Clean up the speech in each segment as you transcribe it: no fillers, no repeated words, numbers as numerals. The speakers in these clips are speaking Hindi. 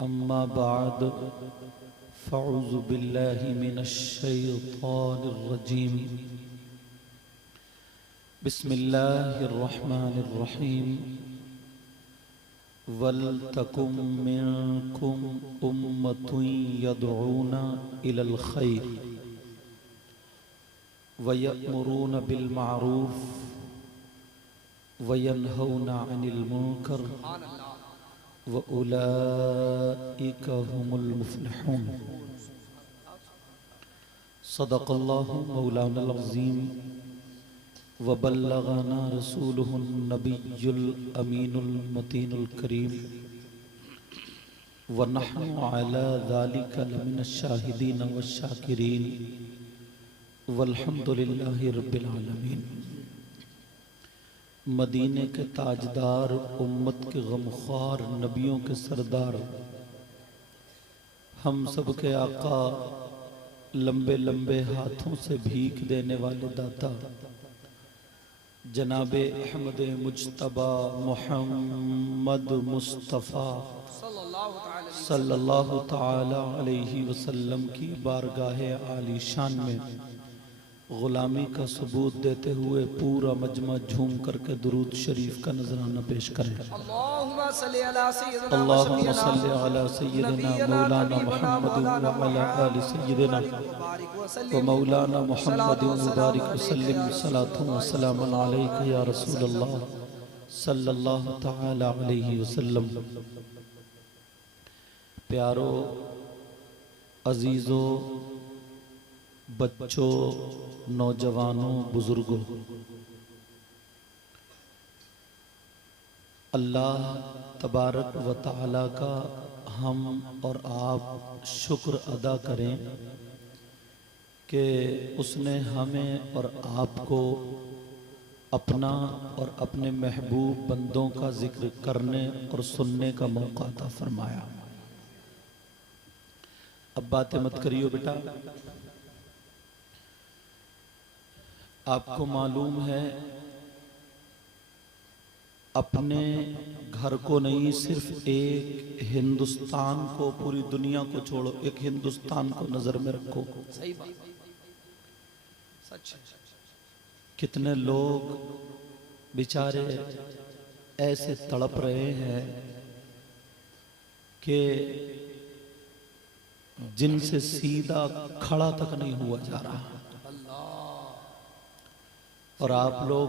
अम्मा बाद फ़अऊज़ु बिल्लाहि मिनश्शैतानिर रजीम। बिस्मिल्लाहिर रहमानिर रहीम। वलतकुम मिनकुम उम्मतुन यदऊना इलल खैर वयअमुरूना बिल मारूफ वयनहौना अनिल मुनकर व उलाइका हुमुल मुफ्लिहून। सदक़ल्लाहु मौलानल अज़ीम व बल्लगना रसूलुहुन नबियुल अमीनुल मतीनुल करीम व नहनु अला ज़ालिका लमिनश शाहिदीन वश्शाकिरीन वल्हम्दुलिल्लाहि रब्बिल आलमीन। मदीने के ताजदार, उम्मत के गमख्वार, नबियों के सरदार, हम सब के आका, लंबे लंबे हाथों से भीख देने वाले दाता जनाबे अहमद मुज्तबा मोहम्मद मुस्तफ़ा सल्लल्लाहु ताला अलैहि वसल्लम की बारगाहे आलीशान में गुलामी का सबूत देते हुए पूरा मजमा झूम करके दुरूद शरीफ का नजराना पेश करें। अल्लाहुम्मा सल्ली अला सय्यिदिना मौलाना मुहम्मद व अला आलि सय्यिदिना व मौलाना मुहम्मद मुबारक वसल्लिम सलातु व सलामुन अलैका या रसूलल्लाह सल्लल्लाहु तआला अलैहि वसल्लम। प्यारो, अजीजों, बच्चों, नौजवानों, बुजुर्गों, अल्लाह तबारक व तआला का हम और आप शुक्र अदा करें कि उसने हमें और आपको अपना और अपने महबूब बंदों का जिक्र करने और सुनने का मौका अता फरमाया। अब बातें मत करियो बेटा। आपको मालूम है, अपने घर को नहीं, सिर्फ एक हिंदुस्तान को, पूरी दुनिया को छोड़ो, एक हिंदुस्तान को नजर में रखो। सही बात, सच। कितने लोग बेचारे ऐसे तड़प रहे हैं कि जिनसे सीधा खड़ा तक नहीं हुआ जा रहा, और आप लोग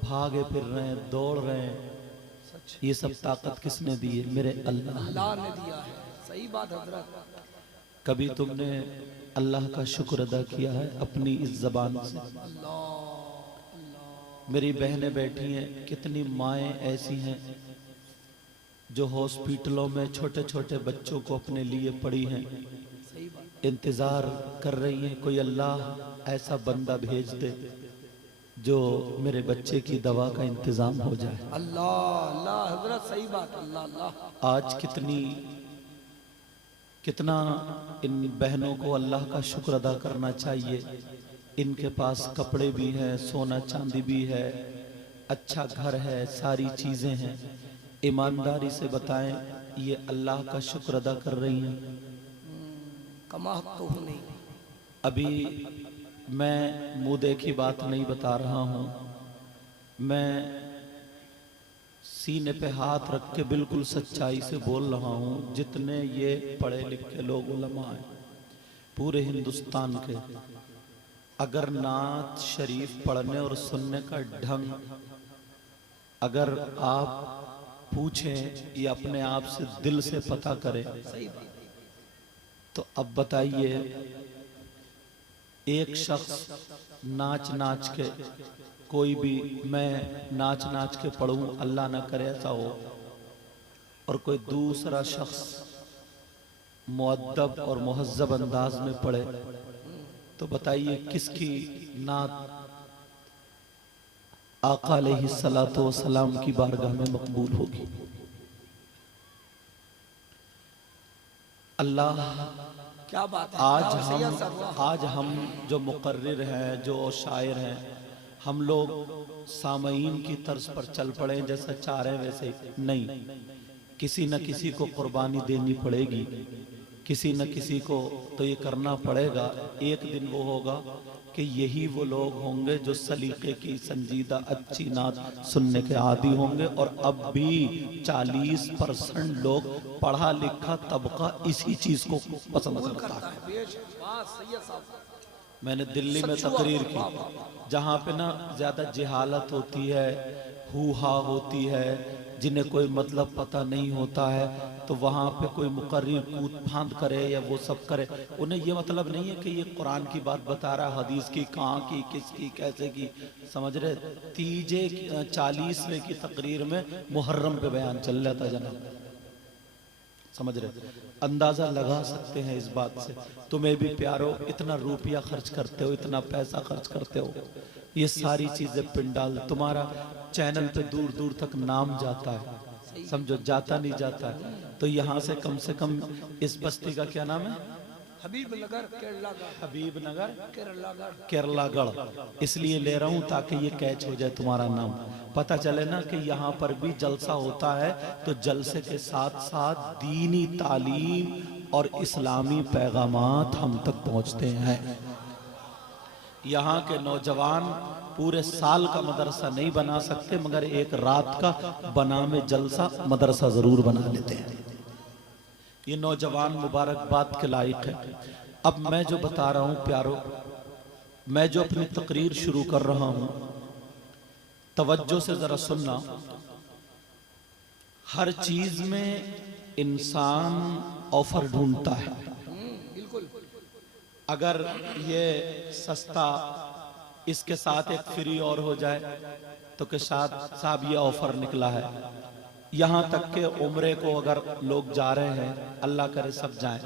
भागे फिर रहे हैं, दौड़ रहे हैं। ये सब ताकत किसने दी है? मेरे अल्लाह ने दिया है। सही बात हज़रत। कभी तुमने अल्लाह का शुक्र अदा किया है अपनी इस ज़बान से? मेरी बहनें बैठी हैं, कितनी माएँ ऐसी हैं जो हॉस्पिटलों में छोटे छोटे बच्चों को अपने लिए पड़ी हैं, इंतज़ार कर रही हैं कोई अल्लाह ऐसा बंदा भेज दे जो मेरे बच्चे की दवा का इंतजाम हो जाए। अल्लाह अल्लाह हज़रत, सही बात। अल्लाह अल्लाह। आज कितना इन बहनों को अल्लाह का शुक्र अदा करना चाहिए। इनके पास कपड़े भी हैं, सोना चांदी भी है, अच्छा घर है, सारी चीज़ें हैं। ईमानदारी से बताएं, ये अल्लाह का शुक्र अदा कर रही हैं? कमा तो नहीं। अभी मैं मुँह देखी बात नहीं बता रहा हूँ, मैं सीने पे हाथ रख के बिल्कुल सच्चाई से बोल रहा हूँ। जितने ये पढ़े लिखे लोग उलमा हैं पूरे हिंदुस्तान के, अगर नात शरीफ पढ़ने और सुनने का ढंग अगर आप पूछें या अपने आप से दिल से पता करें, तो अब बताइए, एक शख्स नाच नाच के, कोई भी, मैं नाच नाच के पढ़ूं, अल्लाह ना करे ऐसा हो, और कोई दूसरा शख्स मुअद्दब और मुहज्जब अंदाज में पढ़े, तो बताइए किसकी नात आका अलैहिस्सलातु वस्सलाम की बारगाह में मकबूल होगी? अल्लाह, क्या बात है। आज हम जो मुकर्रिर हैं, जो शायर हैं, हम लोग सामईन की तर्ज पर चल पड़े, जैसा चाह रहे हैं वैसे नहीं। किसी न किसी को कुर्बानी देनी पड़ेगी, किसी न किसी को तो ये करना पड़ेगा। एक दिन वो होगा कि यही वो लोग होंगे जो सलीके की संजीदा अच्छी नात सुनने के आदी होंगे। और अब भी 40% लोग पढ़ा लिखा तबका इसी चीज को पसंद करता है। मैंने दिल्ली में तकरीर की जहाँ पे ना ज्यादा जहालत होती है, हूहा होती है, जिन्हें कोई मतलब पता नहीं होता है, तो वहाँ पे कोई मुकर्रिर कूद फांद करे या वो सब करे। उन्हें ये मतलब नहीं है कि ये कुरान की बात बता रहा है, हदीस की, कहाँ की, किसकी, कैसे की, समझ रहे। तीजे 40वें की तकरीर में मुहर्रम पे बयान चल रहा था जनाब, समझ रहे। अंदाजा लगा सकते हैं इस बात से। तुम्हें भी प्यारो इतना रुपया खर्च करते हो, इतना पैसा खर्च करते हो, ये सारी चीजें पिंडाल, तुम्हारा चैनल पे दूर दूर तक नाम जाता है, समझो, जाता नहीं जाता है। तो यहाँ से कम इस बस्ती का क्या नाम है? हबीबनगर केरलागढ़। हबीबनगर केरलागढ़। केरलागढ़ इसलिए ले रहा हूँ ताकि ये कैच हो जाए, तुम्हारा नाम पता चले ना कि यहाँ पर भी जलसा होता है। तो जलसे के साथ साथ दीनी तालीम और इस्लामी पैगामात हम तक पहुँचते हैं। यहाँ के नौजवान पूरे साल का मदरसा नहीं बना सकते, मगर एक रात का बना में जलसा मदरसा जरूर बना लेते हैं। ये नौजवान मुबारकबाद के लायक है। अब मैं जो बता रहा हूं प्यारो, मैं जो अपनी तकरीर शुरू कर रहा हूं, तवज्जो से जरा सुनना। हर चीज में इंसान ऑफर ढूंढता है। अगर ये सस्ता, इसके साथ एक फ्री और हो जाए तो के साथ साहब ये ऑफर निकला है। यहाँ तक के उम्रे को अगर लोग जा रहे हैं, अल्लाह करे सब जाएं,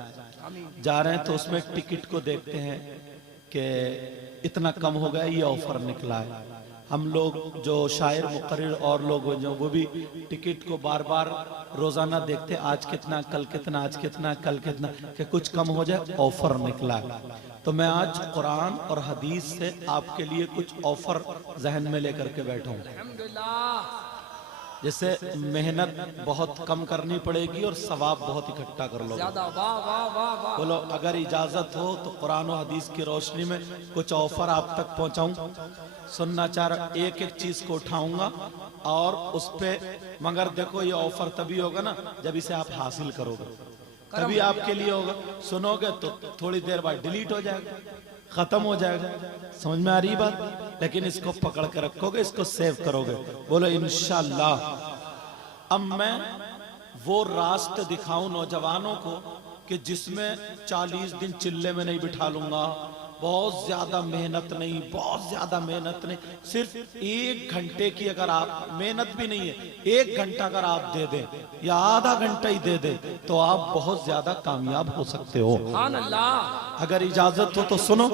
जा रहे हैं तो उसमें टिकट को देखते हैं कि इतना कम हो गया, ये ऑफर निकला है। हम लोग जो शायर मुकर्रिर और लोग जो वो भी टिकट को बार बार रोजाना देखते, आज कितना, कल कितना, आज कितना, कल कितना, कि कुछ कम हो जाए, ऑफर निकला है। तो मैं आज कुरान और हदीस से आपके लिए कुछ ऑफर जहन में लेकर के बैठा हूँ। जैसे मेहनत बहुत कम करनी पड़ेगी और सवाब बहुत इकट्ठा कर लो। बोलो अगर इजाजत हो तो कुरान और हदीस की रोशनी में कुछ ऑफर आप तक पहुंचाऊं। सुनना चाह रहा, एक एक चीज को उठाऊंगा और उस पे, मगर देखो ये ऑफर तभी होगा ना जब इसे आप हासिल करोगे, तभी आपके लिए होगा। सुनोगे तो थोड़ी देर बाद डिलीट हो जाएगा, खत्म हो जाएगा। समझ में आ रही बात? लेकिन इसको पकड़ के रखोगे, इसको सेव करोगे। बोलो इंशाअल्लाह। अब मैं वो रास्ते दिखाऊं नौजवानों को कि जिसमें 40 दिन चिल्ले में नहीं बिठा लूंगा, बहुत ज्यादा मेहनत नहीं, बहुत ज्यादा मेहनत नहीं, सिर्फ 1 घंटे की, अगर आप मेहनत भी नहीं है, 1 घंटा अगर आप दे दें या आधा घंटा ही दे दें तो आप बहुत ज्यादा कामयाब हो सकते हो। अगर इजाजत हो तो सुनो,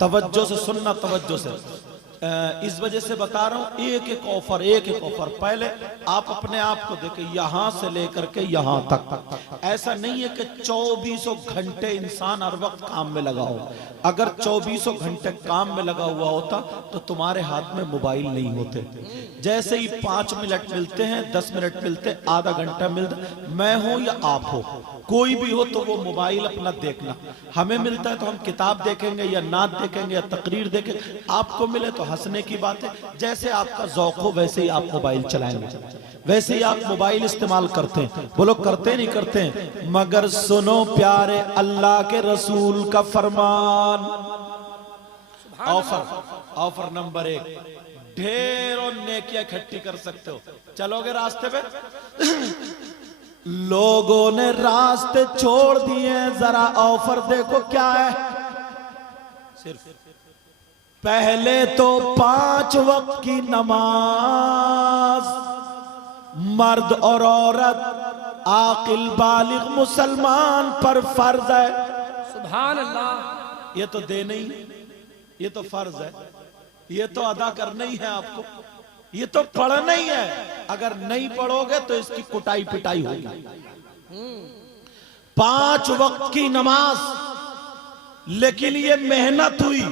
तवज्जो से सुनना, तवज्जो से। इस वजह से बता रहा हूं, एक एक ऑफर, एक एक ऑफर। पहले आप अपने आप को देखें, यहां से लेकर के यहां तक। ऐसा नहीं है कि 24 घंटे इंसान हर वक्त काम में लगा हो। अगर 24 घंटे काम में लगा हुआ होता तो तुम्हारे हाथ में मोबाइल नहीं होते। जैसे ही 5 मिनट मिलते हैं, 10 मिनट मिलते, आधा घंटा मिलता, मैं हो या आप हो, कोई भी हो, तो वो मोबाइल अपना देखना। हमें मिलता है तो हम किताब देखेंगे या नात देखेंगे या तकरीर देखेंगे। आपको मिले तो हंसने की बात है। जैसे आपका ज़ौक़ हो वैसे ही आप मोबाइल चलाएंगे, वैसे ही आप मोबाइल इस्तेमाल करते हैं। बोलो करते नहीं करते हैं? मगर सुनो प्यारे अल्लाह के रसूल का फरमान। ऑफर नंबर 1, ढेरों नेकियां इकट्ठी कर सकते हो। चलोगे रास्ते पे? लोगों ने रास्ते छोड़ दिए, जरा ऑफर देखो क्या है। सिर्फ पहले तो 5 वक्त की नमाज मर्द और औरत आकिल बालिग मुसलमान पर फर्ज है। सुभान अल्लाह। ये तो देना ही, ये तो फर्ज है, ये तो अदा करना ही है आपको, ये तो पढ़ना ही है। अगर नहीं पढ़ोगे तो इसकी कुटाई पिटाई होगी। 5 वक्त की नमाज, लेकिन ये मेहनत हुई।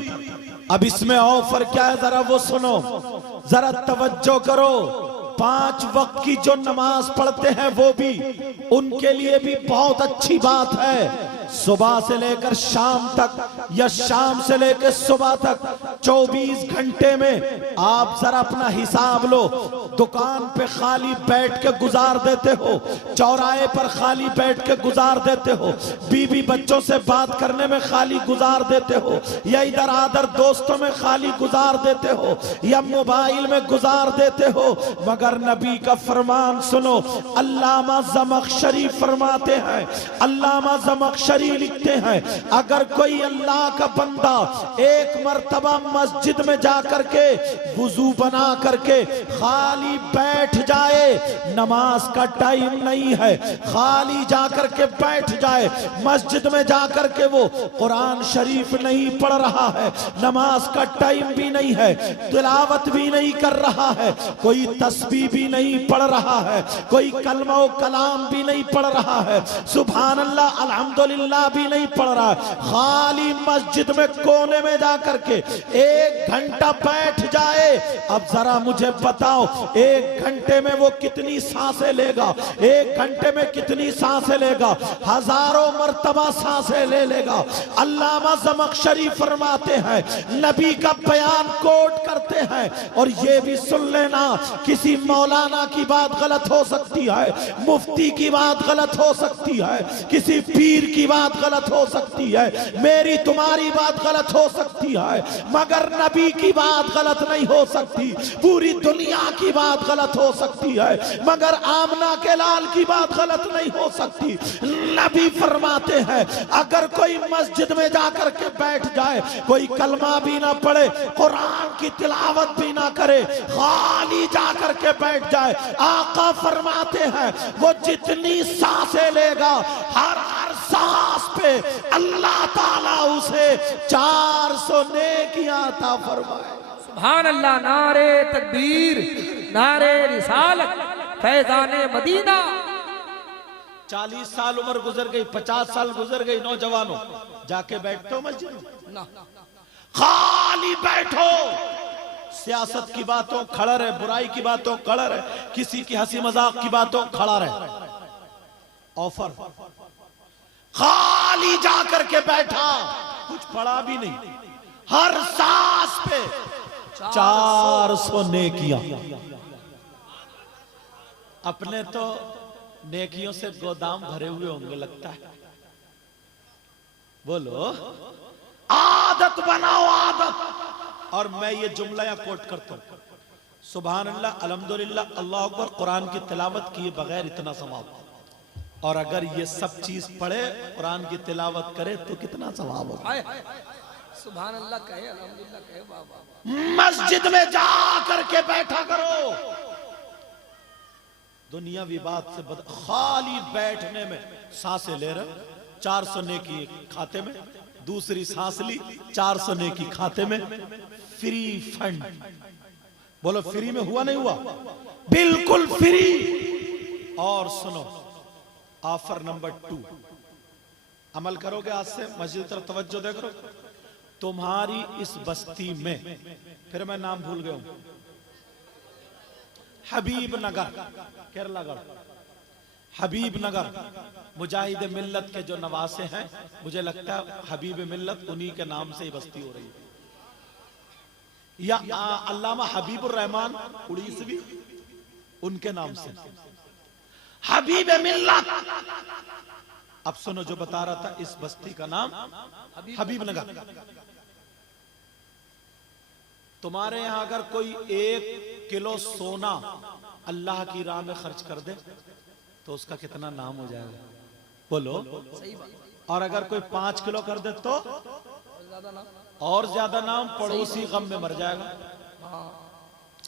अब इसमें ऑफर क्या है, जरा वो सुनो, जरा तवज्जो करो। 5 वक्त की जो नमाज पढ़ते हैं वो भी उनके लिए भी बहुत अच्छी बात है। सुबह से लेकर शाम तक या शाम से लेकर सुबह तक 24 घंटे में आप जरा अपना हिसाब लो। दुकान पे खाली बैठ के गुजार देते हो, चौराहे पर खाली बैठ के गुजार देते हो, बीवी बच्चों से बात करने में खाली गुजार देते हो, या इधर आधर दोस्तों में खाली गुजार देते हो, या मोबाइल में गुजार देते हो। मगर नबी का फरमान सुनो। अल्लामा ज़मख़शरी फरमाते हैं, अल्लामा ज़मख़शरी लिखते हैं, अगर कोई अल्लाह का बंदा एक मर्तबा मस्जिद में जाकर के वुजू बना करके खाली बैठ जाए, नमाज का टाइम नहीं है, खाली जाकर के बैठ जाए, मस्जिद में जाकर के वो कुरान शरीफ नहीं पढ़ रहा है, नमाज का टाइम भी नहीं है, तिलावत भी नहीं कर रहा है, कोई तस्बीह भी नहीं पढ़ रहा है, कोई कलमा व कलाम भी नहीं पढ़ रहा है, सुभान अल्लाह अल्हम्दुलिल्लाह भी नहीं पढ़ रहा है, खाली मस्जिद में कोने में जाकर के 1 घंटा बैठ जाए। अब जरा मुझे बताओ 1 घंटे में वो कितनी सांसें लेगा? 1 घंटे में कितनी सांसें लेगा? हजारों मर्तबा सांसें ले लेगा। अल्लामा ज़मख़शरी फरमाते हैं, नबी का बयान कोट करते हैं, और ये भी सुन लेना, किसी मौलाना की बात गलत हो सकती है, मुफ्ती की बात गलत हो सकती है, किसी पीर की बात गलत हो सकती है, मेरी तुम्हारी बात गलत हो सकती है, मगर नबी की बात गलत नहीं हो सकती। पूरी दुनिया की बात गलत हो सकती है, मगर आमना के लाल की बात गलत नहीं हो सकती। नबी फरमाते हैं, अगर कोई मस्जिद में जाकर के बैठ जाए, कोई कलमा भी ना पढ़े, कुरान की तिलावत भी ना करे, खाली जाकर के बैठ जाए, आका फरमाते हैं वो जितनी सांसें लेगा, हर सांस पे अल्लाह ताला उसे 400 नेकियां अता फरमाए। सुभान अल्लाह। नारे तकबीर, नारे रिसालत, फैज़ाने मदीना। 40 साल उम्र गुजर गई, 50 साल गुजर गई, नौजवानों जाके बैठते हो मस्जिद में ना, खाली बैठो, सियासत की बातों खड़ा रहे, बुराई की बातों खड़ा रहे, किसी की हंसी मजाक की बातों खड़ा रहे, ऑफर खाली जाकर के बैठा, कुछ पढ़ा भी नहीं, हर सांस पे 400 नेकियां। अपने तो नेकियों से गोदाम भरे हुए होंगे लगता है। बोलो, आदत बनाओ, आदत। और मैं ये जुमला या कोट करता हूं, सुभान अल्लाह, अल्हम्दुलिल्लाह, अल्लाह अकबर, कुरान की तिलावत किए बगैर इतना सवाब, और अगर ये सब चीज पढ़े, कुरान की तिलावत करे तो कितना सवाब होगा। सुभान अल्लाह कहे, अल्हम्दुलिल्लाह कहे, बाबा। मस्जिद में जा करके बैठा करो, दुनियावी बात से खाली बैठने में सांसें ले रहे, 400 नेकी खाते में, दूसरी सांस ली 400 नेकी खाते में, फ्री फंड। बोलो फ्री में हुआ नहीं हुआ? बिल्कुल फ्री। और सुनो, ऑफर नंबर 2, अमल करोगे आज से, मस्जिद तरफ तवज्जो दे करो। तुम्हारी इस बस्ती में, फिर मैं नाम भूल गया हूं, हबीब नगर, केरला गढ़, हबीब नगर, मुजाहिद मिल्लत के जो नवासे हैं, मुझे लगता है हबीब मिल्लत उन्हीं के नाम से ही बस्ती हो रही है, या अल्लामा हबीबुर रहमान उड़ीसवी, उनके नाम से हबीब मिल्लत। अब सुनो जो बता रहा था, इस बस्ती का नाम हबीब नगर। तुम्हारे यहां अगर कोई 1 किलो सोना अल्लाह की राह में खर्च कर दे तो उसका कितना नाम हो जाएगा? बोलो। सही बात। और अगर कोई 5 किलो कर दे तो और ज्यादा नाम, पड़ोसी गम में मर जाएगा।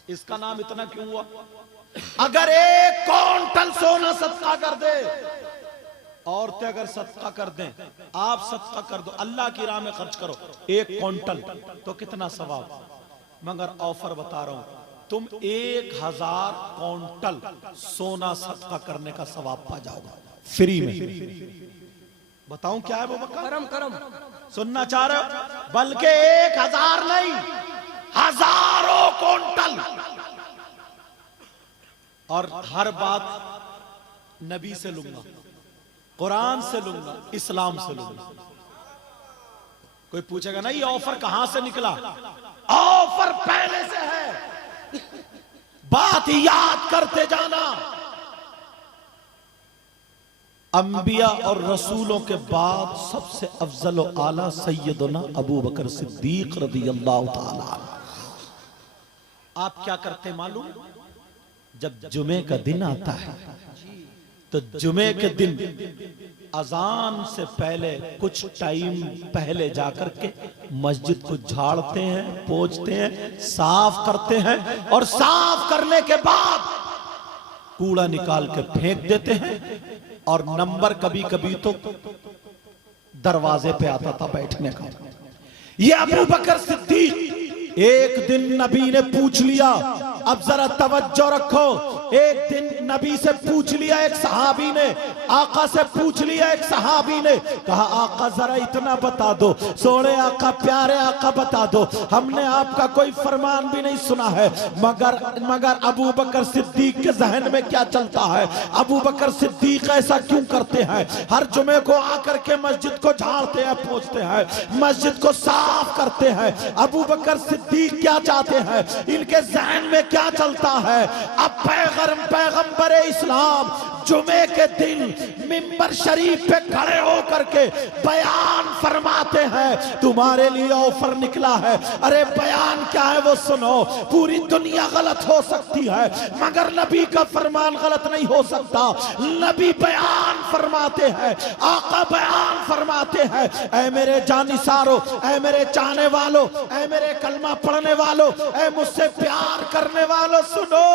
इसका नाम इतना क्यों हुआ? अगर 1 क्विंटल सोना सदका कर दे, औरतें अगर सदका कर दें, आप सदका कर दो, अल्लाह की राह में खर्च करो 1 क्विंटल, तो कितना सवाब। मगर ऑफर बता रहा हूं, तुम 1000 क्विंटल सोना सदका करने का सवाब पा जाओगे फ्री में। बताऊं क्या है वो बका? करम करम सुनना चाह रहे हो? बल्कि 1000 नहीं, हजारों क्विंटल और हर बात नबी से लूंगा, कुरान से लूंगा, इस्लाम से लूंगा। कोई पूछेगा ना ये ऑफर कहां से निकला? ऑफर पहले से है, बात याद करते जाना। अंबिया और रसूलों के बाद सबसे अफजल व आला सैयदना अबू बकर सिद्दीक रज़ियल्लाहु ताला अन्हु। आप क्या करते मालूम? जब जुमे का दिन आता है तो जुमे के दिन अजान से पहले कुछ टाइम पहले जाकर के मस्जिद को झाड़ते हैं, पोंछते हैं, साफ करते हैं और साफ करने के बाद कूड़ा निकाल के फेंक देते हैं। और नंबर कभी कभी तो दरवाजे पे आता था बैठने का। ये अबू बकर सिद्दीक, एक दिन नबी ने पूछ लिया, अब जरा तवज्जो रखो, एक दिन नबी से पूछ लिया एक सहाबी ने, आका से पूछ लिया एक सहाबी ने, कहा आका जरा इतना बता दो, सोने आका, प्यारे आका बता दो, हमने आपका कोई फरमान भी नहीं सुना है, मगर अबू बकर सिद्दीक के जहन में क्या चलता है? अबू बकर सिद्दीक ऐसा क्यों करते हैं? हर जुमे को आकर के मस्जिद को झाड़ते हैं, पोंछते हैं, मस्जिद को साफ करते हैं। अबू बकर सिद्दीक क्या चाहते हैं? इनके जहन में क्या चलता है? अब पैगंबर इस्लाम जुमे के दिन मिंबर शरीफ पे खड़े होकर के बयान फरमाते हैं, तुम्हारे लिए ऑफर निकला है। अरे बयान क्या है वो सुनो। पूरी दुनिया गलत हो सकती है मगर नबी का फरमान गलत नहीं हो सकता। नबी बयान फरमाते हैं, आका बयान फरमाते हैं, ऐ मेरे जानिसारो, ऐ मेरे चाहने वालों, ऐ मेरे कलमा पढ़ने वालों, ऐ मुझसे प्यार करने वालों, सुनो,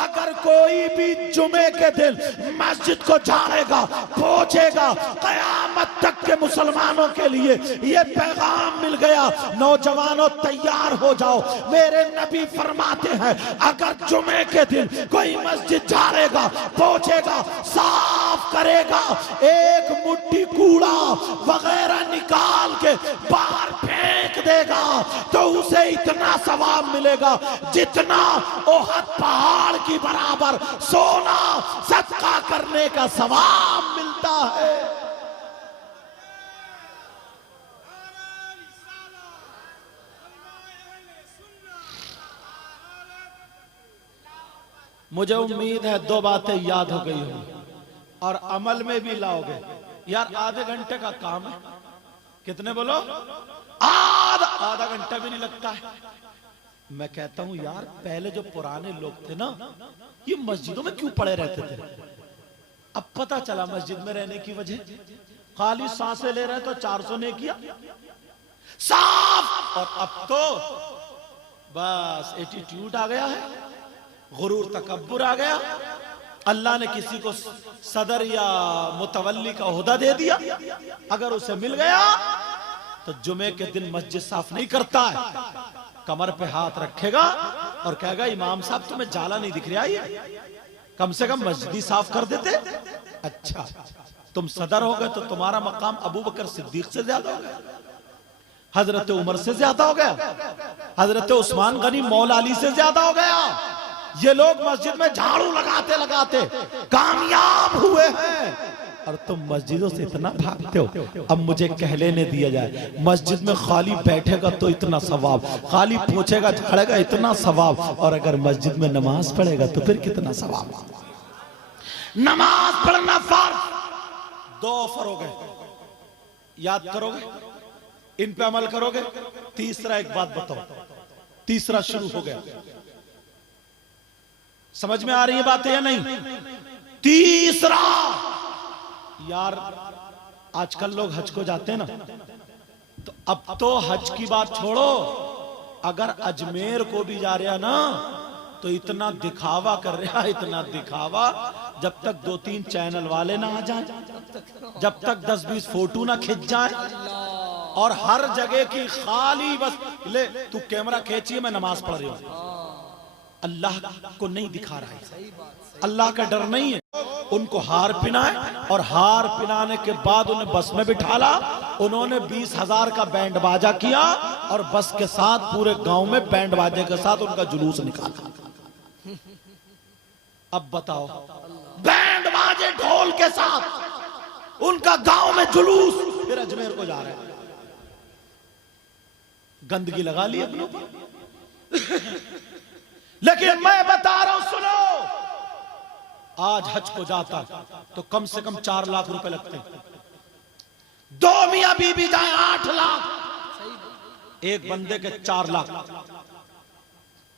अगर कोई भी जुमे के दिन मस्जिद को झाड़ेगा, पोंछेगा, कयामत तक के मुसलमानों के लिए ये पैगाम मिल गया, नौजवानों तैयार हो जाओ। मेरे नबी फरमाते हैं अगर जुमे के दिन कोई मस्जिद झाड़ेगा, पोंछेगा, साफ करेगा, एक मुट्ठी कूड़ा वगैरह निकाल के बाहर फेंक देगा तो उसे इतना सवाब मिलेगा जितना ओहद पहाड़ की बराबर सोना सदका करने का सवाब मिलता है। मुझे उम्मीद है दो बातें याद हो गई होंगी और अमल में भी लाओगे। यार आधे घंटे का काम है, कितने बोलो? आधा घंटा भी नहीं लगता है। मैं कहता हूं यार पहले जो पुराने लोग थे ना, ये मस्जिदों में क्यों पड़े रहते थे? अब पता चला मस्जिद में रहने की वजह, खाली सांसें ले रहे तो 400 ने किया साफ। और अब तो बस एटीट्यूड आ गया है, गुरूर तकब्बुर आ गया। अल्लाह ने किसी को सदर या मुतवल्ली का ओहदा दे दिया, अगर उसे मिल गया तो जुमे के दिन मस्जिद साफ नहीं करता है, कमर पे हाथ रखेगा और कहेगा इमाम साहब तुम्हें जाला नहीं दिख रहा, ये कम से कम मस्जिद ही साफ कर देते। अच्छा तुम सदर हो गए तो तुम्हारा मकाम अबू बकर सिद्दीक से ज्यादा हो गया, हजरत उमर से ज्यादा हो गया, हजरत उस्मान गनी मौला अली से ज्यादा हो गया। ये लोग मस्जिद में झाड़ू लगाते लगाते कामयाब हुए हैं और तुम मस्जिदों से इतना भागते हो। अब मुझे कह लेने दिया जाए, मस्जिद में खाली बैठेगा तो इतना सवाब, खाली पूछेगा झाड़ेगा इतना सवाब, और अगर मस्जिद में नमाज पढ़ेगा तो फिर कितना सवाब। नमाज पढ़ना फर्ज। 2 ऑफर हो गए, याद करोगे, इन पे अमल करोगे। तीसरा एक बात बताओ, तीसरा शुरू हो गया, समझ में आ रही है बातें या नहीं? तीसरा, यार आजकल लोग हज को जाते हैं ना, तो अब तो हज की बात छोड़ो, अगर अजमेर को भी जा रहा ना तो इतना दिखावा कर रहा, इतना दिखावा, जब तक 2-3 चैनल वाले ना आ जाएं, जब तक 10-20 फोटो ना खिंच जाए, और हर जगह की खाली बस ले तू कैमरा खींचिए मैं नमाज पढ़ रही हूं। अल्लाह को नहीं दिखा रहा है, अल्लाह का डर नहीं है। उनको हार पिनाए और हार पिनाने के बाद उन्हें बस में बिठाला, उन्होंने 20,000 का बैंड बाजा किया और बस के साथ पूरे गांव में बैंड बाजे के साथ उनका जुलूस निकाला। अब बताओ, बैंड बाजे ढोल के साथ उनका गांव में जुलूस, फिर अजमेर को जा रहे हैं। गंदगी लगा ली अपनों पर। लेकिन मैं बता रहा हूं, सुनो, आज हज को जाता तो कम से कम 4 लाख रुपए लगते हैं। 2 मियां बीबी जाए 8 लाख, एक बंदे के 4 लाख।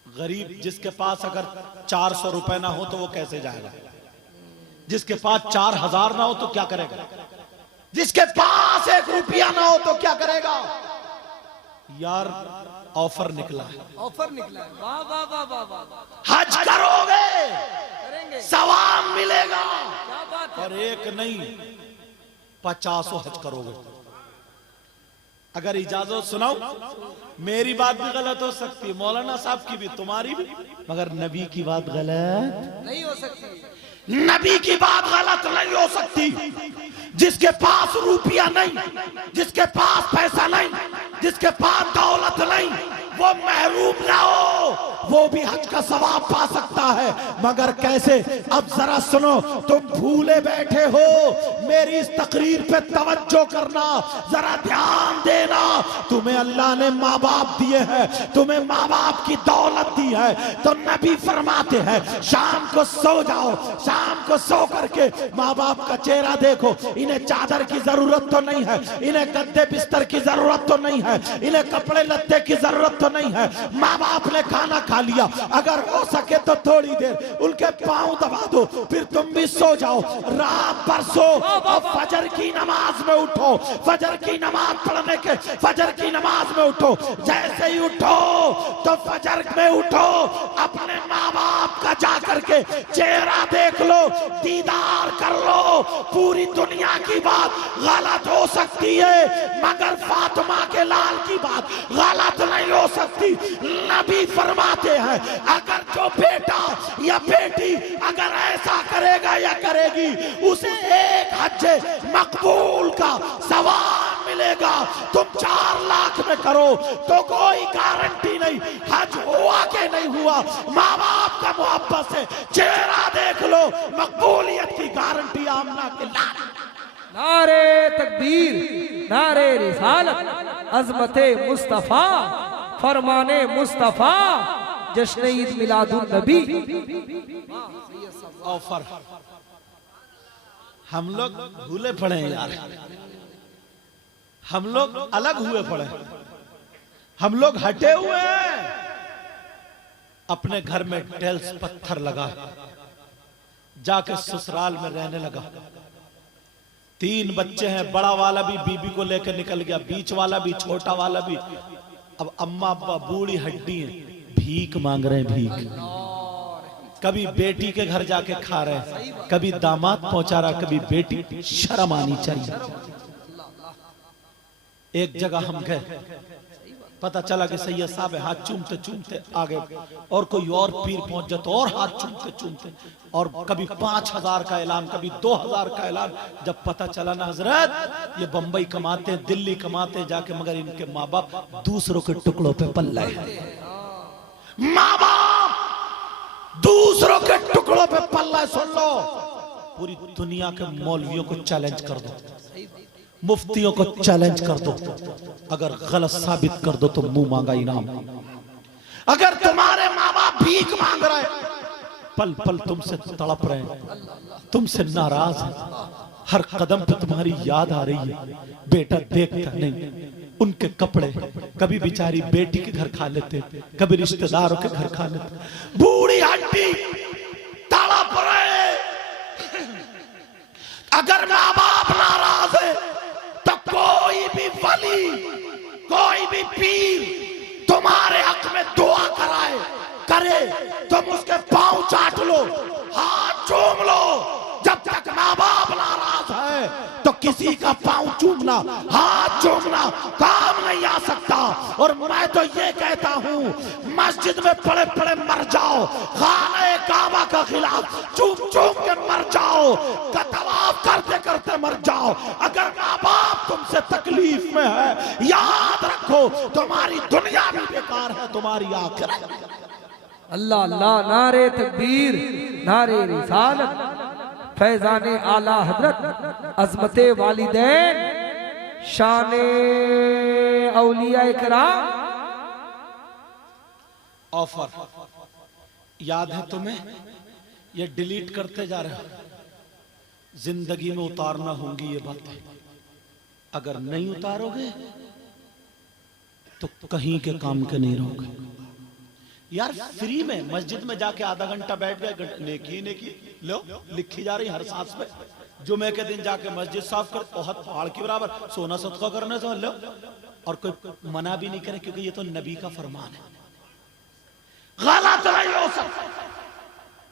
गरीब जिसके पास अगर 400 रुपए ना हो तो वो कैसे जाएगा? जिसके पास 4000 ना हो तो क्या करेगा? जिसके पास 1 रुपया ना हो तो क्या करेगा? यार ऑफर निकला है, ऑफर निकला है। वाह वाह वाह वाह वाह। हज करोगे, करेंगे, सवाब मिलेगा। क्या बात है। और एक नहीं, 50 हज करोगे। अगर इजाजत सुनाओ, मेरी बात भी गलत हो सकती है, मौलाना साहब की भी, तुम्हारी भी, मगर नबी की बात गलत नहीं हो सकती। नबी की बात गलत नहीं हो सकती। जिसके पास रुपया नहीं, जिसके पास पैसा नहीं, जिसके पास दौलत नहीं, वो महरूम ना हो, वो भी हज का सवाब पा सकता है। मगर कैसे? अब जरा सुनो, तुम भूले बैठे हो, मेरी इस तकरीर पे तवज्जो करना, जरा ध्यान देना। तुम्हें अल्लाह ने माँ बाप दिए हैं, तुम्हें माँ बाप की दौलत दी है, तो नबी फरमाते हैं शाम को सो जाओ, शाम को सो करके माँ बाप का चेहरा देखो। इन्हें चादर की जरूरत तो नहीं है, इन्हें गद्दे बिस्तर की जरूरत तो नहीं है, इन्हें कपड़े लत्ते की जरूरत तो नहीं है। माँ बाप ने खाना खा लिया, अगर हो सके तो थोड़ी देर उनके पांव दबा दो, फिर तुम भी सो जाओ, रात भर सो और फजर की नमाज में उठो। फजर की नमाज पढ़ने के, फजर की नमाज में उठो। जैसे ही उठो तो फजर में उठो, अपने माँ बाप का जा करके चेहरा देख लो, दीदार कर लो। पूरी दुनिया की बात गलत हो सकती है, मगर फातिमा के लाल की बात गलत नहीं हो सकती। नबी फरमाते हैं अगर जो बेटा या बेटी अगर ऐसा करेगा या करेगी, उसे 1 हज मकबूल का सवाब मिलेगा। तुम 4 लाख में करो तो कोई गारंटी नहीं हज हुआ के नहीं हुआ। माँ बाप का मोहब्बत से चेहरा देख लो, मकबूलियत की गारंटी आमना के लाल। नारे तकबीर, नारे रिसालत, अज़मते मुस्तफा, फरमाने मुस्तफा, जश्न ईद मिलादुन नबी। ऑफर हम लोग भूले पड़े हैं यार, हम लोग अलग हुए पड़े, हम लोग हटे हुए हैं। अपने घर में टाइल्स पत्थर लगा, जाके ससुराल में रहने लगा। 3 बच्चे हैं, बड़ा वाला भी बीबी को लेकर निकल गया, बीच वाला भी, छोटा वाला भी। अब अम्मा अब्बा बूढ़ी हड्डी है, भीख मांग रहे हैं, भीख। कभी बेटी के घर जाके खा रहे हैं, कभी दामाद पहुंचा रहा, कभी बेटी। शर्म आनी चाहिए। एक जगह हम गए, पता चला कि सैयद साहब है, हाथ चूमते चूमते आगे, और कोई और पीर पहुंच जाए तो और हाथ चूमते चूमते, और कभी 5000 का ऐलान, कभी 2000 का ऐलान। जब पता चला ना हजरत ये बंबई कमाते, दिल्ली कमाते जाके, मगर इनके माँ बाप दूसरों के टुकड़ों पे पल रहे हैं। माँ बाप दूसरों के टुकड़ों पे पल रहे। सुन लो, पूरी दुनिया के मौलवियों को चैलेंज कर दो, मुफ्तियों को चैलेंज कर दो, अगर गलत साबित कर दो तो मुंह मांगा इनाम। अगर तुम्हारे माँ बाप भीख मांग रहे, पल पल तुमसे तड़प रहे हैं, तुमसे नाराज है, हर कदम पे तुम्हारी याद आ रही है, बेटा देखता नहीं, उनके कपड़े, कभी बेचारी बेटी के घर खा लेते, कभी रिश्तेदारों के घर खा लेते, बूढ़ी हड्डी तड़प रहे। अगर माँ बाप नाराज है तो कोई भी वली, कोई भी पीर तुम्हारे हक में दुआ कराए करे, तुम उसके पांव चाट लो, हाथ चूम लो। जब तक माँ बाप नाराज है तो किसी का पांव चूमना, हाथ चूमना काम नहीं आ सकता। और मैं तो ये कहता हूँ, मस्जिद में पड़े पड़े मर जाओ, खाने काबा का खिलाफ चूम चूम के मर जाओ, तवाफ करते करते मर जाओ। अगर माँ बाप तुमसे तकलीफ में है, याद रखो तुम्हारी दुनिया भी बेकार है, तुम्हारी आखिरत। अल्लाह अल्लाह, नारे तकबीर, नारे रिसालत, फैजाने आला हजरत, अजमते वालिदैन, शाने औलिया इकराम। ऑफर याद है तुम्हें? ये डिलीट करते जा रहे हो। जिंदगी में उतारना होंगी ये बातें। अगर नहीं उतारोगे तो कहीं के काम के नहीं रहोगे। यार फ्री में मस्जिद में जाके आधा घंटा बैठ गए, नेकी नेकी लो लिखी जा रही हर सांस पे। जुमे के दिन जाके मस्जिद साफ कर, बहुत पहाड़ के बराबर सोना सदका करने से लो, और कोई मना भी नहीं करे क्योंकि ये तो नबी का फरमान है। गलत नहीं हो सकता।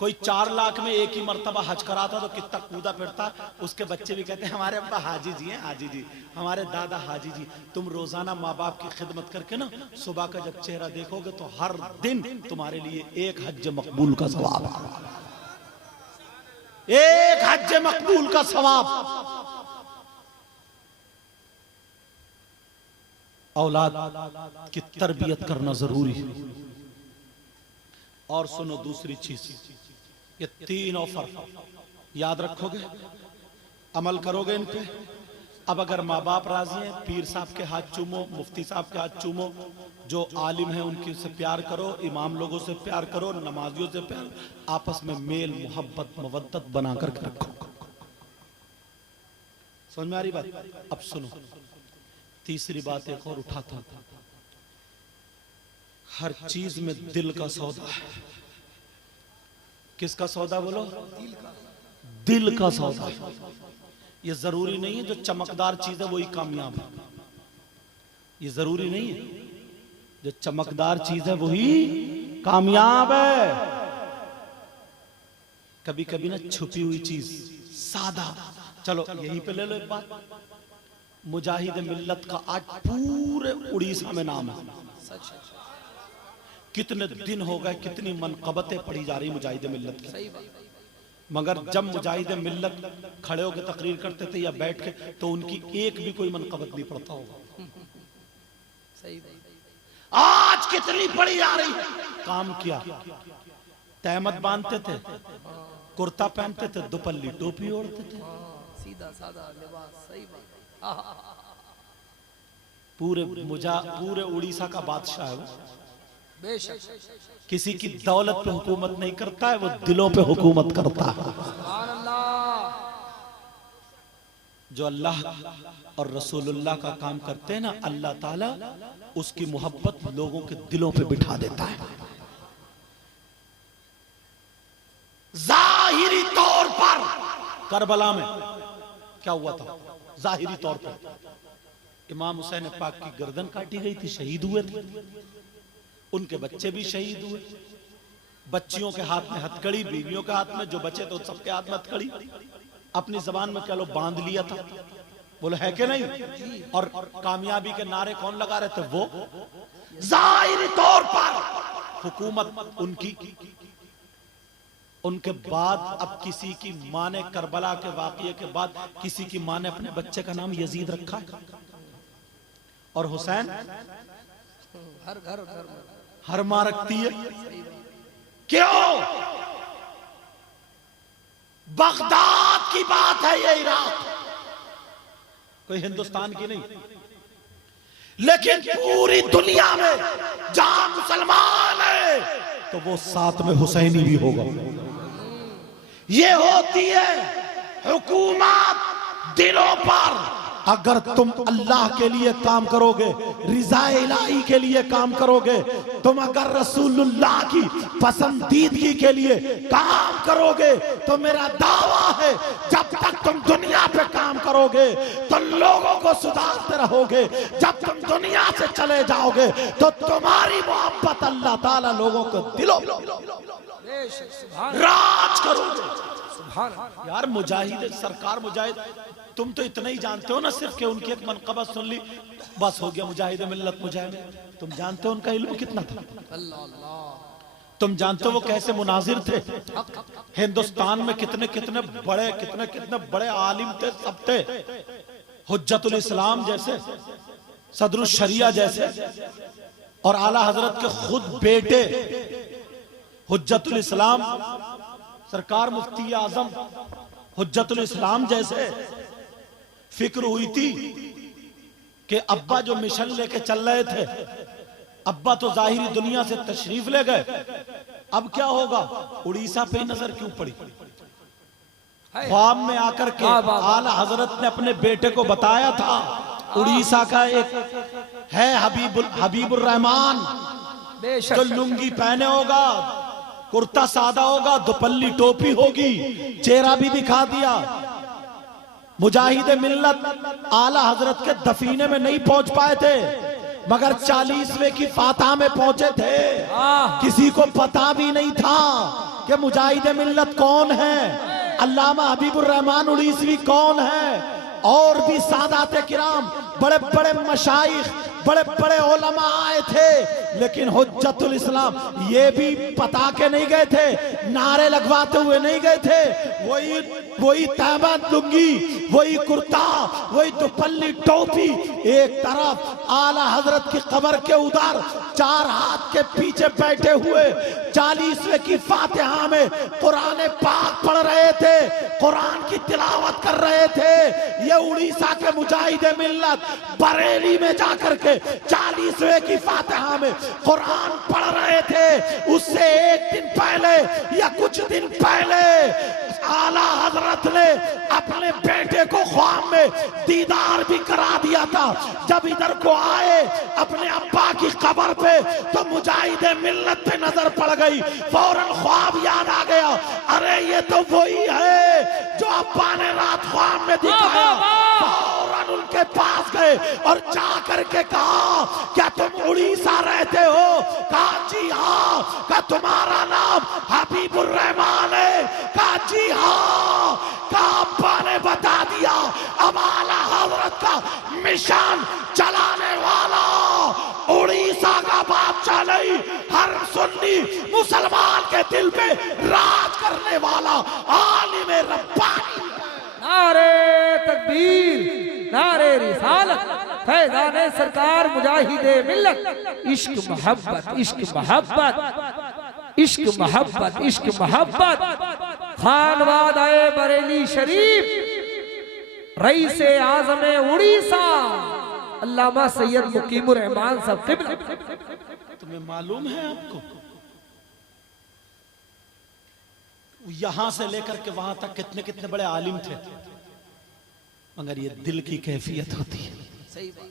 कोई 4 लाख में एक ही मर्तबा हज करा था तो कितना कूदा फिरता। उसके बच्चे भी कहते हैं हमारे अब्बा हाजी जी हैं, हाजी जी, हमारे दादा हाजी जी। तुम रोजाना माँ बाप की खिदमत करके ना सुबह का जब चेहरा देखोगे तो हर दिन तुम्हारे लिए एक हज मकबूल का सवाब, एक हज मकबूल का सवाब। औलाद की तरबियत करना जरूरी है। और सुनो दूसरी चीज, ये 3 ऑफर याद रखोगे, अमल करोगे इन पे। अब अगर माँ बाप राजी हैं, पीर साहब के हाथ चूमो, मुफ्ती साहब के हाथ चूमो, जो आलिम है उनके से प्यार करो, इमाम लोगों से प्यार करो, नमाजियों से प्यार, आपस में मेल मोहब्बत मवद्दत बना कर रखो। समझ में आ रही बात? अब सुनो तीसरी बात एक और उठाता हूं। हर चीज में दिल का सौदा है। किसका सौदा बोलो? दिल का सौदा। ये जरूरी नहीं है जो चमकदार चीज है वही कामयाब है। ये जरूरी नहीं है जो चमकदार चीज है वही कामयाब है। कभी कभी ना छुपी हुई चीज सादा। चलो यहीं पे ले लो एक बात, मुजाहिद मिल्लत का आज पूरे उड़ीसा में नाम है। कितने दिन हो गए, कितनी मनकबतें पढ़ी जा रही मुजाहिद मिल्लत की। मगर जब मुजाहिद मिल्लत खड़े होकर तकरीर करते थे या बैठ के, तो उनकी एक भी कोई मनकबत नहीं पढ़ता होगा। आज कितनी पढ़ी जा रही है। काम किया, तहमत बांधते थे, कुर्ता पहनते थे, दुपल्ली टोपी ओढ़ते थे, सीधा साधा लिबास। सही बात। पूरे उड़ीसा का बादशाह है वो। बेशक किसी की दौलत पे हुकूमत नहीं करता है, वो दिलों पे हुकूमत करता है। सुभान अल्लाह। जो अल्लाह और रसूलुल्लाह का काम करते हैं ना, अल्लाह ताला उसकी मोहब्बत लोगों के दिलों पे बिठा देता है। जाहिरी तौर पर करबला में क्या हुआ था? जाहिरी तौर पर इमाम हुसैन पाक की गर्दन काटी गई थी, शहीद हुए थे। उनके बच्चे भी शहीद हुए। बच्चियों के हाथ में हथकड़ी, बीवियों के हाथ में, जो बचे तो सबके हाथ में हथकड़ी। अपनी जबान में कह लो बांध लिया था। बोलो है कि नहीं? और कामयाबी के नारे कौन लगा रहे थे? वो। जाहिरी तौर पर हुकूमत उनकी। उनके बाद अब किसी की मां ने करबला के वाकये के बाद किसी की मां ने अपने बच्चे का नाम यजीद रखा है। और हुसैन हर घर में हर मां रखती है। क्यों? बगदाद की बात है ये, इराक, कोई हिंदुस्तान की नहीं। लेकिन पूरी दुनिया में जहां मुसलमान है तो वो साथ में हुसैनी भी होगा। ये होती है हुकूमत दिलों पर। अगर तुम अल्लाह के लिए काम करोगे, रिज़ाए इलाही के लिए काम करोगे, तुम अगर रसूलुल्लाह की पसंदीदगी के लिए काम करोगे, तो मेरा दावा है जब तक तुम दुनिया पे काम करोगे तो लोगों को सुधारते रहोगे। जब तुम दुनिया से चले जाओगे तो तुम्हारी मोहब्बत अल्लाह ताला लोगों को दिलों राज करोगे। यार मुजाहिद सरकार, मुजाहिद तुम तो इतना ही जानते हो ना सिर्फ कि उनकी एक मनकबत सुन ली बस हो गया मुजाहिद मिल्लत मुजाहिद। तुम जानते हो उनका इल्म कितना था? तुम जानते हो वो कैसे मुनाजिर थे? हिंदुस्तान में कितने कितने बड़े आलिम थे, सब थे। हुज्जतुल इस्लाम जैसे, सदरुश शरिया जैसे, और आला हजरत के खुद बेटे हुज्जतुल इस्लाम सरकार मुफ्ती आजम हुज्जतुल इस्लाम जैसे फिक्र हुई थी कि अब्बा जो मिशन लेके चल रहे थे, अब्बा तो जाहिरी दुनिया से तशरीफ ले गए, अब क्या होगा? उड़ीसा पे नजर क्यों पड़ी? ख्वाब में आकर के आला हजरत ने अपने बेटे को बताया था, उड़ीसा का एक है हबीबुर रहमान, जो लुंगी पहने होगा, कुर्ता सादा होगा, दुपल्ली टोपी होगी, चेहरा भी दिखा दिया। मुजाहिद मिल्लत आला हजरत के दफीने में नहीं पहुंच पाए थे, मगर 40वें की फातह में पहुंचे थे। किसी को पता भी नहीं था कि मुजाहिद मिल्लत कौन है, अल्लामा हबीबुर रहमान उड़ीसवी कौन है, और भी सादात किराम बड़े बड़े मशाइख बड़े बड़े उलमा आए थे, लेकिन हुज्जतुल इस्लाम ये भी पता के नहीं गए थे, नारे लगवाते हुए नहीं गए थे। वही तहबा लुंगी, वही कुर्ता, वही दुपल्ली टोपी, एक तरफ आला हजरत की कब्र के उधर 4 हाथ के पीछे बैठे हुए 40वें की फातिहा में कुरान पाक पढ़ रहे थे, कुरान की तिलावत कर रहे थे। ये उड़ीसा के मुजाहिद मिल्लत बरेली में जाकर के 40वें की फातिहा में कुरान पढ़ रहे थे। उससे एक दिन पहले या कुछ दिन पहले आला हजरत ने अपने बेटे को ख्वाब में दीदार भी करा दिया था। जब इधर को आए अपने अब्बा की कब्र पे, तो मुजाहिद मिल्लत पे नजर पड़ गई, फौरन ख्वाब याद आ गया, अरे ये तो वही है जो अब्बा ने रात ख्वाब में दिखाया। फौरन उनके पास गए और जा करके कहा, क्या तुम उड़ीसा रहते हो? कहा जी हाँ। क्या तुम्हारा नाम हबीबुर रहमान है? कहा जी हाँ। कहा अब्बा ने बता दिया, अब आला हजरत का मिशन चलाने वाला उड़ीसा का बादशाह नहीं, हर सुन्नी मुसलमान के दिल पे राज करने वाला आलिम रब्बानी। नारे तकबीर, नारे रिसालत, फैज़ाने सरकार मुजाहिदे मिल्लत। इश्क मोहब्बत, इश्क मोहब्बत, इश्क मोहब्बत, इश्क मोहब्बत। खानवाद आए बरेली शरीफ, रईस आज़म उड़ीसा अल्लामा सैयद मुकीमुर रहमान साहब क़िबला। तुम्हें मालूम है आपको यहां से लेकर के वहां तक कितने कितने बड़े आलिम थे, मगर ये दिल की कैफियत होती है। सही बात।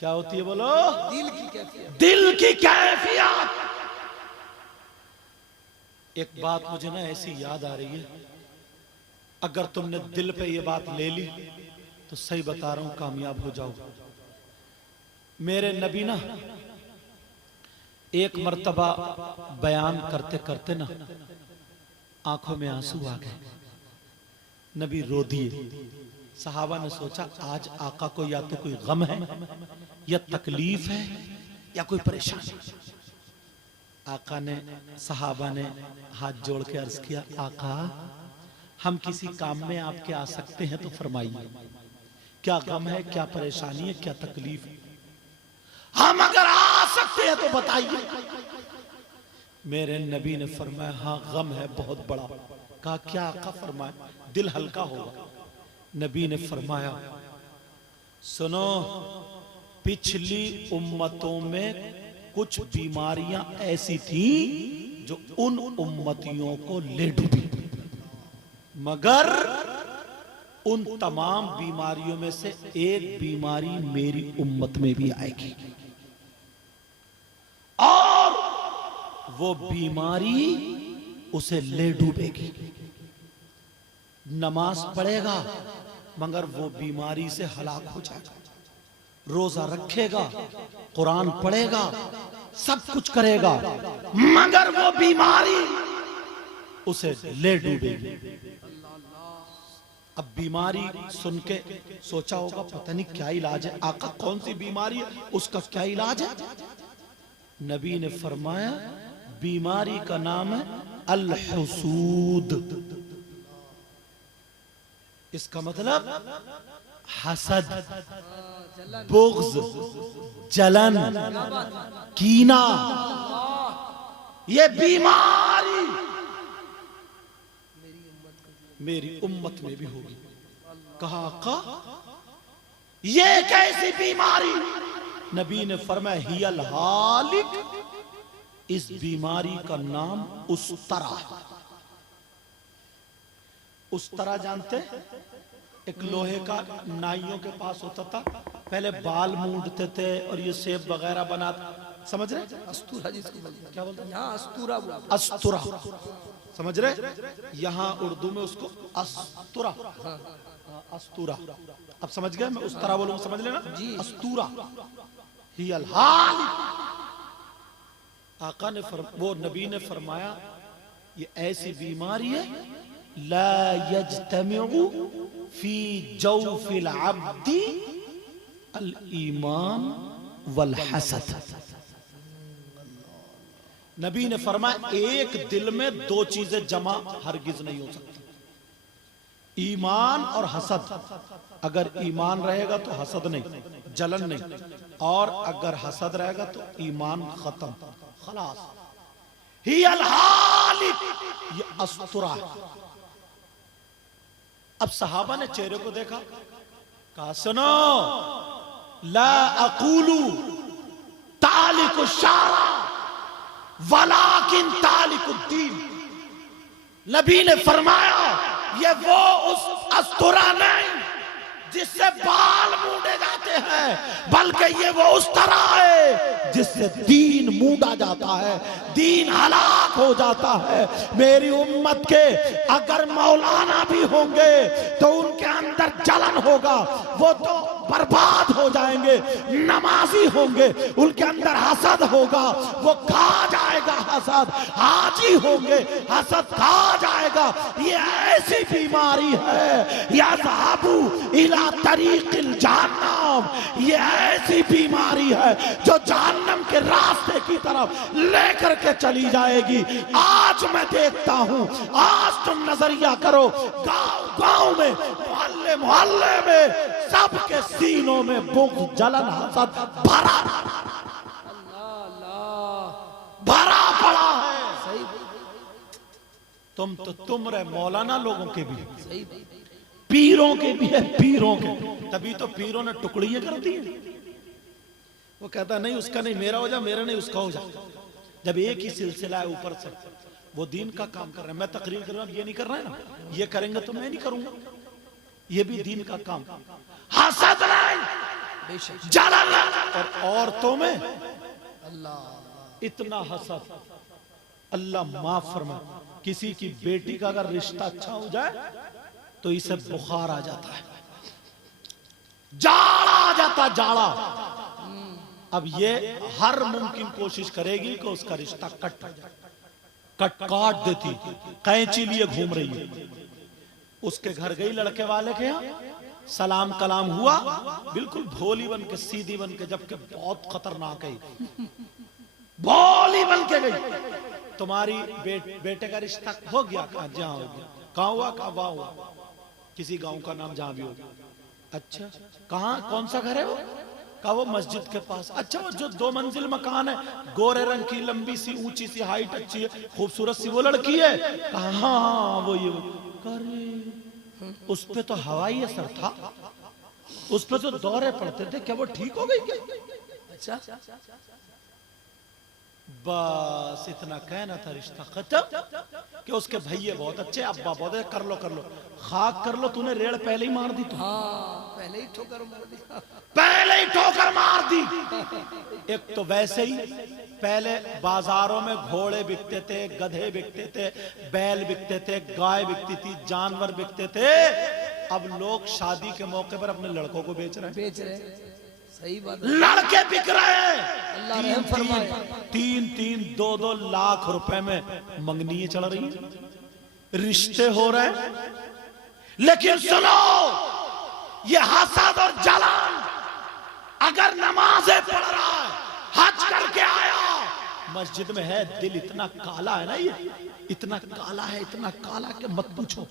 क्या होती है बोलो? दिल की कैफियत। दिल की कैफियत। एक बात मुझे ना ऐसी याद आ रही है, अगर तुमने दिल पे ये बात ले ली तो सही बता रहा हूं कामयाब हो जाओ। मेरे नबी ना एक मर्तबा बयान करते करते ना आंखों में आंसू आ गए, नबी रो दिए। सहाबा ने सोचा आज आका को या तो कोई गम है या तकलीफ है या कोई परेशानी। आका ने सहाबा ने हाथ जोड़ के अर्ज किया, आका हम किसी काम में आपके आ सकते हैं तो फरमाइए, क्या गम है, क्या परेशानी है, क्या तकलीफ है? हम अगर आ सकते हैं तो बताइए। मेरे नबी ने फरमाया, हाँ गम है बहुत बड़ा। कहा क्या आका? फरमाया दिल हल्का होगा। नबी ने फरमाया सुनो, पिछली उम्मतों में कुछ बीमारियां ऐसी थी जो उन उम्मतियों को ले डूबी, मगर उन तमाम बीमारियों में से एक बीमारी मेरी उम्मत में भी आएगी, और वो बीमारी उसे ले डूबेगी। नमाज पढ़ेगा मगर वो बीमारी से हलाक हो जाएगा, रोजा रखेगा, कुरान पढ़ेगा, सब कुछ करेगा, मगर वो बीमारी उसे ले डूबेगी। अब बीमारी सुन के सोचा होगा पता नहीं क्या इलाज है, आका कौन सी बीमारी है, उसका क्या इलाज है? नबी ने फरमाया बीमारी का नाम है अल-हुसूद। इसका मतलब हसद, बुग़्ज़, जलन, कीना। ये बीमारी मेरी उम्मत में भी होगी। कहा का ये कैसी बीमारी? नबी ने फरमाया हियल हालिक, इस बीमारी का नाम उस्तरा। उस्तरा जानते? एक लोहे का नाइयों के पास होता था, पहले बाल मूंदते थे और ये सेब वगैरह बनाते, समझ रहे? अस्तूरा जिसको बोलते हैं। क्या बोलते हैं? यहाँ अस्तूरा बोलते हैं। अस्तुरा, समझ रहे? यहाँ उर्दू में उसको अस्तुरा, अस्तुरा। अब समझ गए? मैं उस्तरा बोलूंगा, समझ लेना जी। अस्तुरा हियल हालिक। आका ने वो नबी ने फरमाया ये ऐसी बीमारी है, ला यज्तमिउ फी जौफिल अब्दी अल ईमान वल हसद। नबी ने फरमाया एक दिल में दो चीजें जमा हरगिज नहीं हो सकती, ईमान और हसद। अगर ईमान रहेगा तो हसद नहीं, जलन नहीं, और अगर हसद रहेगा तो ईमान खत्म, खलास। हियल हालिक, ये अस्तुरा है। अब सहाबा ने चेहरे को देखा, कहा सुनो, ला अकूलू तालिकु शारा वलाकिन तालिकुद्दीन। नबी ने फरमाया ये वो उस अस्तुरा नहीं जिससे बाल मूंडे जाते हैं, बल्कि ये वो उस तरह है जिससे दीन मूंडा जाता है, दीन हलाक हो जाता है। मेरी उम्मत के अगर मौलाना भी होंगे तो उनके अंदर जलन होगा, वो तो बर्बाद हो जाएंगे। नमाजी होंगे, उनके अंदर हसद होगा, वो खा जाएगा हसद। हाजी होंगे, हसद खा जाएगा। ये ऐसी बीमारी है, या ज़हाबू इला तरीक़िल जहन्नम, ये ऐसी बीमारी है जो जहन्नम के रास्ते की तरफ लेकर के चली जाएगी। आज मैं देखता हूं, आज तुम नजरिया करो, गांव गांव में, मोहल्ले मोहल्ले में, सबके सीनों में बुग़्ज़, जलन, हसद भरा भरा पड़ा है। सही तुम रहे मौलाना लोगों के भी, सही पीरों के भी है, पीरों के। तभी तो पीरों ने टुकड़ियां कर दी। वो कहता नहीं उसका नहीं मेरा हो जा, मेरा नहीं उसका हो जा। जब एक ही सिलसिला है ऊपर से, वो दीन का काम कर रहे हैं, मैं तकरीर कर रहा हूं, ये नहीं कर रहा है ना, ये करेंगे तो मैं नहीं करूंगा, ये भी दीन का काम। हसद नहीं, जलन। और औरतों में अल्लाह, इतना हसद, अल्लाह माफ फरमाए। किसी की बेटी का अगर रिश्ता अच्छा हो जाए तो इसे बुखार आ जाता है, जाड़ा आ जाता, जाड़ा। अब ये हर मुमकिन कोशिश करेगी कि उसका रिश्ता काट देती, कैंची लिए घूम रही है। उसके घर गई लड़के वाले के यहाँ, सलाम कलाम हुआ, बिल्कुल भोली बन के, सीधी बन के, जबकि बहुत खतरनाक है, भोली बन के गई। तुम्हारी बेटे का रिश्ता हो गया? कहा जहां हो गया। कहां हुआ? कहा वहां हुआ, किसी गांव का नाम जहां भी हो। अच्छा, कहां, कौन सा घर है वो? कहा वो मस्जिद के पास। अच्छा, वो जो 2 मंजिल मकान है, गोरे रंग की, लंबी सी, ऊंची सी, हाइट अच्छी है, खूबसूरत सी, वो लड़की है? कहा हाँ वो ये। करे उस पे तो हवाई असर था, उस पे तो दौरे पड़ते थे, क्या वो ठीक हो गई क्या? अच्छा, बस इतना कहना था, रिश्ता खत्म। कि उसके भैया बहुत अच्छे, अब्बा बहुत अच्छे, कर लो कर लो, खाक कर लो। तूने रेड़ पहले ही मार दी, तू पहले ही ठोकर मार दी, पहले ही ठोकर मार दी। एक तो वैसे ही पहले बाजारों में घोड़े बिकते थे, गधे बिकते थे, बैल बिकते थे, गाय बिकती थी, जानवर बिकते थे। अब लोग शादी के मौके पर अपने लड़कों को बेच रहे हैं। सही बात, लड़के बिक रहे हैं। अल्लाह रहम फरमाए। 3-3, 2-2 लाख रुपए में मंगनी चल रही है, रिश्ते हो रहे हैं। लेकिन सुनो, ये हसद और जलन, अगर नमाजें पढ़ रहा है, हज करके आया, मस्जिद में है, दिल इतना काला है ना, ये इतना काला है, इतना काला कि मत पूछो,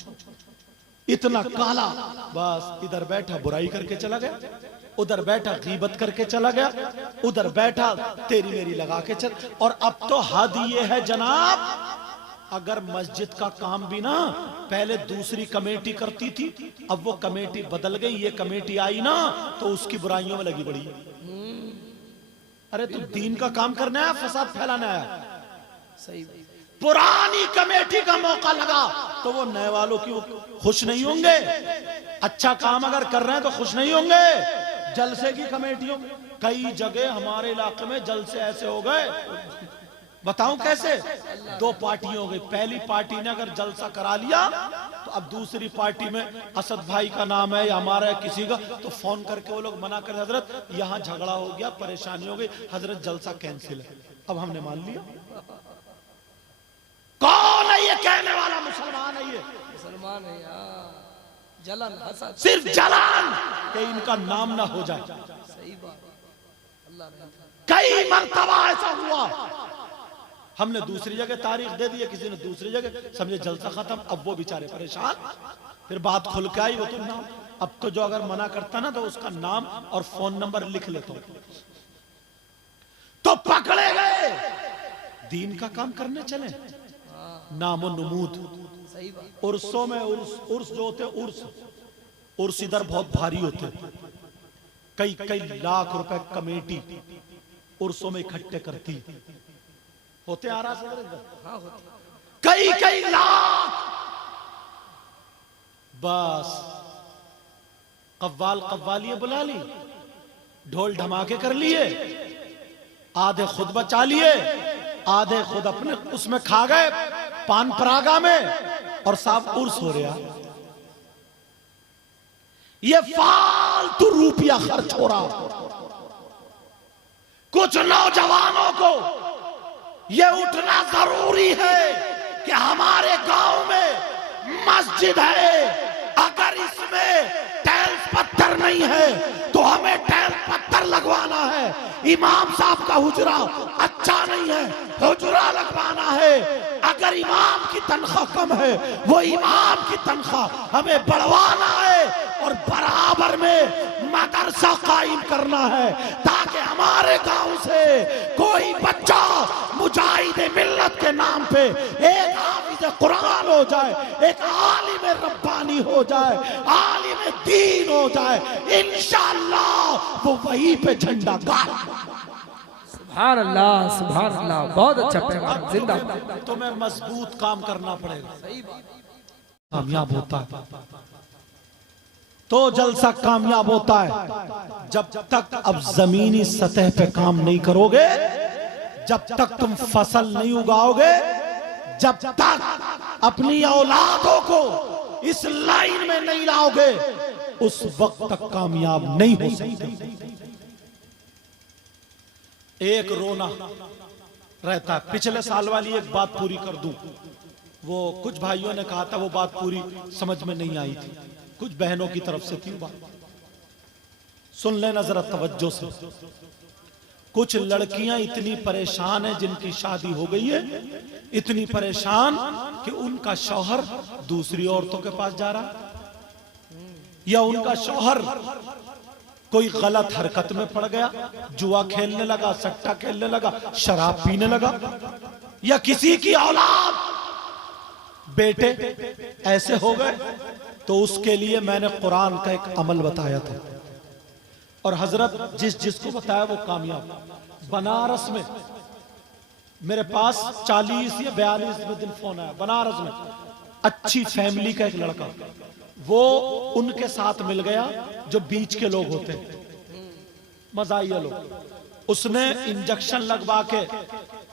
इतना काला। बस इधर बैठा बुराई करके चला गया, उधर बैठा गीबत करके चला गया, उधर बैठा तेरी मेरी लगा के चल। और अब तो हद ये है जनाब अगर मस्जिद का काम भी ना पहले दूसरी कमेटी करती थी, अब वो कमेटी बदल गई, ये कमेटी आई ना तो उसकी बुराइयों में लगी पड़ी है। अरे तू दीन का काम करना है, फसाद फैलाना है। सही। पुरानी कमेटी का मौका लगा तो वो नए वालों की खुश नहीं होंगे। अच्छा काम अगर कर रहे हैं तो खुश नहीं होंगे। जलसे की कमेटियों, कई जगह हमारे इलाके में जलसे ऐसे हो गए, बताऊं कैसे। दो पार्टियां हो गई, पहली पार्टी ने अगर जलसा करा लिया तो अब दूसरी पार्टी में असद भाई का नाम है या हमारा है किसी का, तो फोन करके वो लोग मना कर, हजरत यहाँ झगड़ा हो गया, परेशानी हो गई, हजरत जलसा कैंसिल है। अब हमने मान लिया। कौन है ये कहने वाला? मुसलमान है ये, मुसलमान है यार। जलन, हसद, सिर्फ जलन कि इनका नाम ना हो जाए। सही बात। अल्लाह रहमत। कई मरतबा ऐसा हुआ, हमने दूसरी जगह तारीख दे दी, किसी ने दूसरी जगह, समझे जलसा खत्म। अब वो बेचारे परेशान, फिर बात खुल के आई, वो तो नाम, अब तो जो अगर मना करता ना तो उसका नाम और फोन नंबर लिख लेता हूं, तो पकड़े गए। दीन का काम करने चले, नामो नमूद। सही बात। उर्सों में उर्स जो होते, उर्स इधर बहुत भारी होते, कई कई लाख रुपए कमेटी उर्सों में इकट्ठे करती होते। आ रहा है, हाँ होती। कई कई लाख। बस कव्वाल कव्वालियां बुला ली, ढोल धमाके कर लिए, आधे खुद बचा लिए, आधे खुद अपने उसमें खा गए, पान परागा में, और साफ उर्स हो रहा। ये फालतू रुपया खर्च हो रहा। कुछ नौजवानों को ये उठना जरूरी है कि हमारे गांव में मस्जिद है, अगर इसमें टाइल्स पत्थर नहीं है तो हमें टाइल्स पत्थर लगवाना है। इमाम साहब का हुजरा अच्छा नहीं है, हुजरा लगवाना है। अगर इमाम की तनख्वाह कम है, वो इमाम की तनख्वाह हमें बढ़वाना है, और बराबर में मदरसा कायम करना है, ताकि हमारे गांव से कोई बच्चा मुजाहिद मिल्लत के नाम पे एक हाफिज कुरान हो जाए, एक आलिम रब्बानी हो जाए, आलिम दीन हो जाए। इंशाअल्लाह वो वहीं पे झंडा गाड़। सुभान अल्लाह, सुभान अल्लाह। बहुत अच्छा पैगाम, जिंदाबाद। तुम्हें मजबूत काम करना पड़ेगा, सही बात। कामयाब होता है तो जलसा कामयाब होता है। जब तक अब जमीनी सतह पे काम नहीं करोगे, जब तक तुम फसल नहीं उगाओगे, जब तक अपनी औलादों को इस लाइन में नहीं लाओगे, उस वक्त तक कामयाब नहीं हो सकते। एक रोना रहता है। पिछले साल वाली एक बात पूरी कर दूं, वो कुछ भाइयों ने कहा था, वो बात पूरी समझ में नहीं आई थी, कुछ बहनों की तरफ से थी बात, सुन लेना जरा तवज्जो से। कुछ लड़कियां इतनी परेशान हैं, जिनकी शादी हो गई है, इतनी परेशान कि उनका शौहर दूसरी औरतों के पास जा रहा, या उनका शौहर कोई गलत हरकत में पड़ गया, जुआ खेलने लगा, सट्टा खेलने लगा, शराब पीने लगा, या किसी की औलाद बेटे ऐसे हो गए, तो उसके लिए मैंने कुरान का एक अमल बताया था, और हजरत जिसको बताया वो कामयाब। बनारस में मेरे पास 40 या 42 दिन फोन आया, बनारस में अच्छी फैमिली का एक लड़का, वो उनके साथ मिल गया जो बीच के लोग होते हैं, मजाइया लोग। उसने इंजेक्शन लगवा के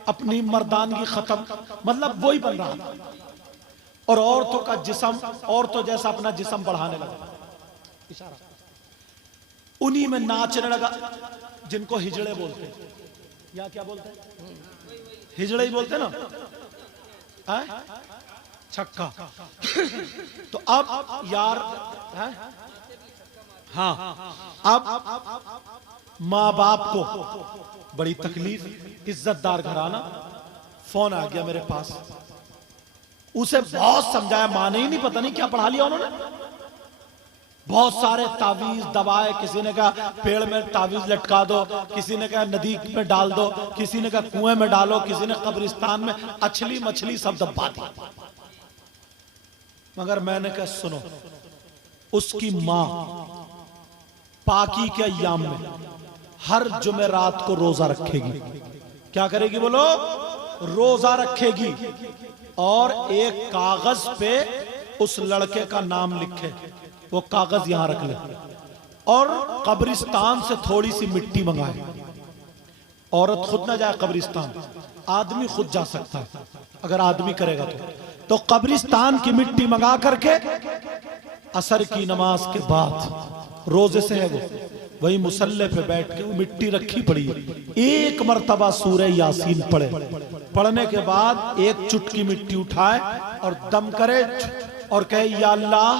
अपनी मर्दानगी खत्म, मतलब वही बन रहा था, और औरतों का जिस्म, औरतों जैसा अपना जिस्म बढ़ाने लगा, इशारा उन्हीं में नाचने लगा, जिनको हिजड़े बोलते हैं, या क्या बोलते हैं, हिजड़े ही बोलते ना, छक्का। तो अब यार है? हाँ, अब माँ बाप को बड़ी तकलीफ, इज्जतदार घराना, फोन आ गया मेरे पास, उसे बहुत समझाया, माने ही नहीं, पता नहीं क्या पढ़ा लिया उन्होंने, बहुत सारे तावीज दवाए, किसी ने कहा पेड़ में तावीज लटका दो, किसी ने कहा नदी में डाल दो, किसी ने कहा कुएं में डालो, किसी ने कब्रिस्तान में अछली मछली सब दबा दी। मगर मैंने कहा सुनो, उसकी मां पाकी के अय्याम में हर जुमेरात को रोजा रखेगी। क्या करेगी बोलो? रोजा रखेगी और एक कागज पे उस लड़के का नाम लिखे, वो कागज यहां रख ले और कब्रिस्तान से थोड़ी सी मिट्टी मंगाए। औरत खुद ना जाए कब्रिस्तान, आदमी खुद जा सकता है अगर आदमी करेगा तो कब्रिस्तान की मिट्टी मंगा करके असर की नमाज के बाद रोजे से है वो वही मुसल्ले पे बैठ के, वो मिट्टी रखी पड़ी है, एक मर्तबा सूरह यासीन पढ़े, पढ़ने के बाद एक चुटकी मिट्टी उठाए और दम करे और कहे या अल्लाह,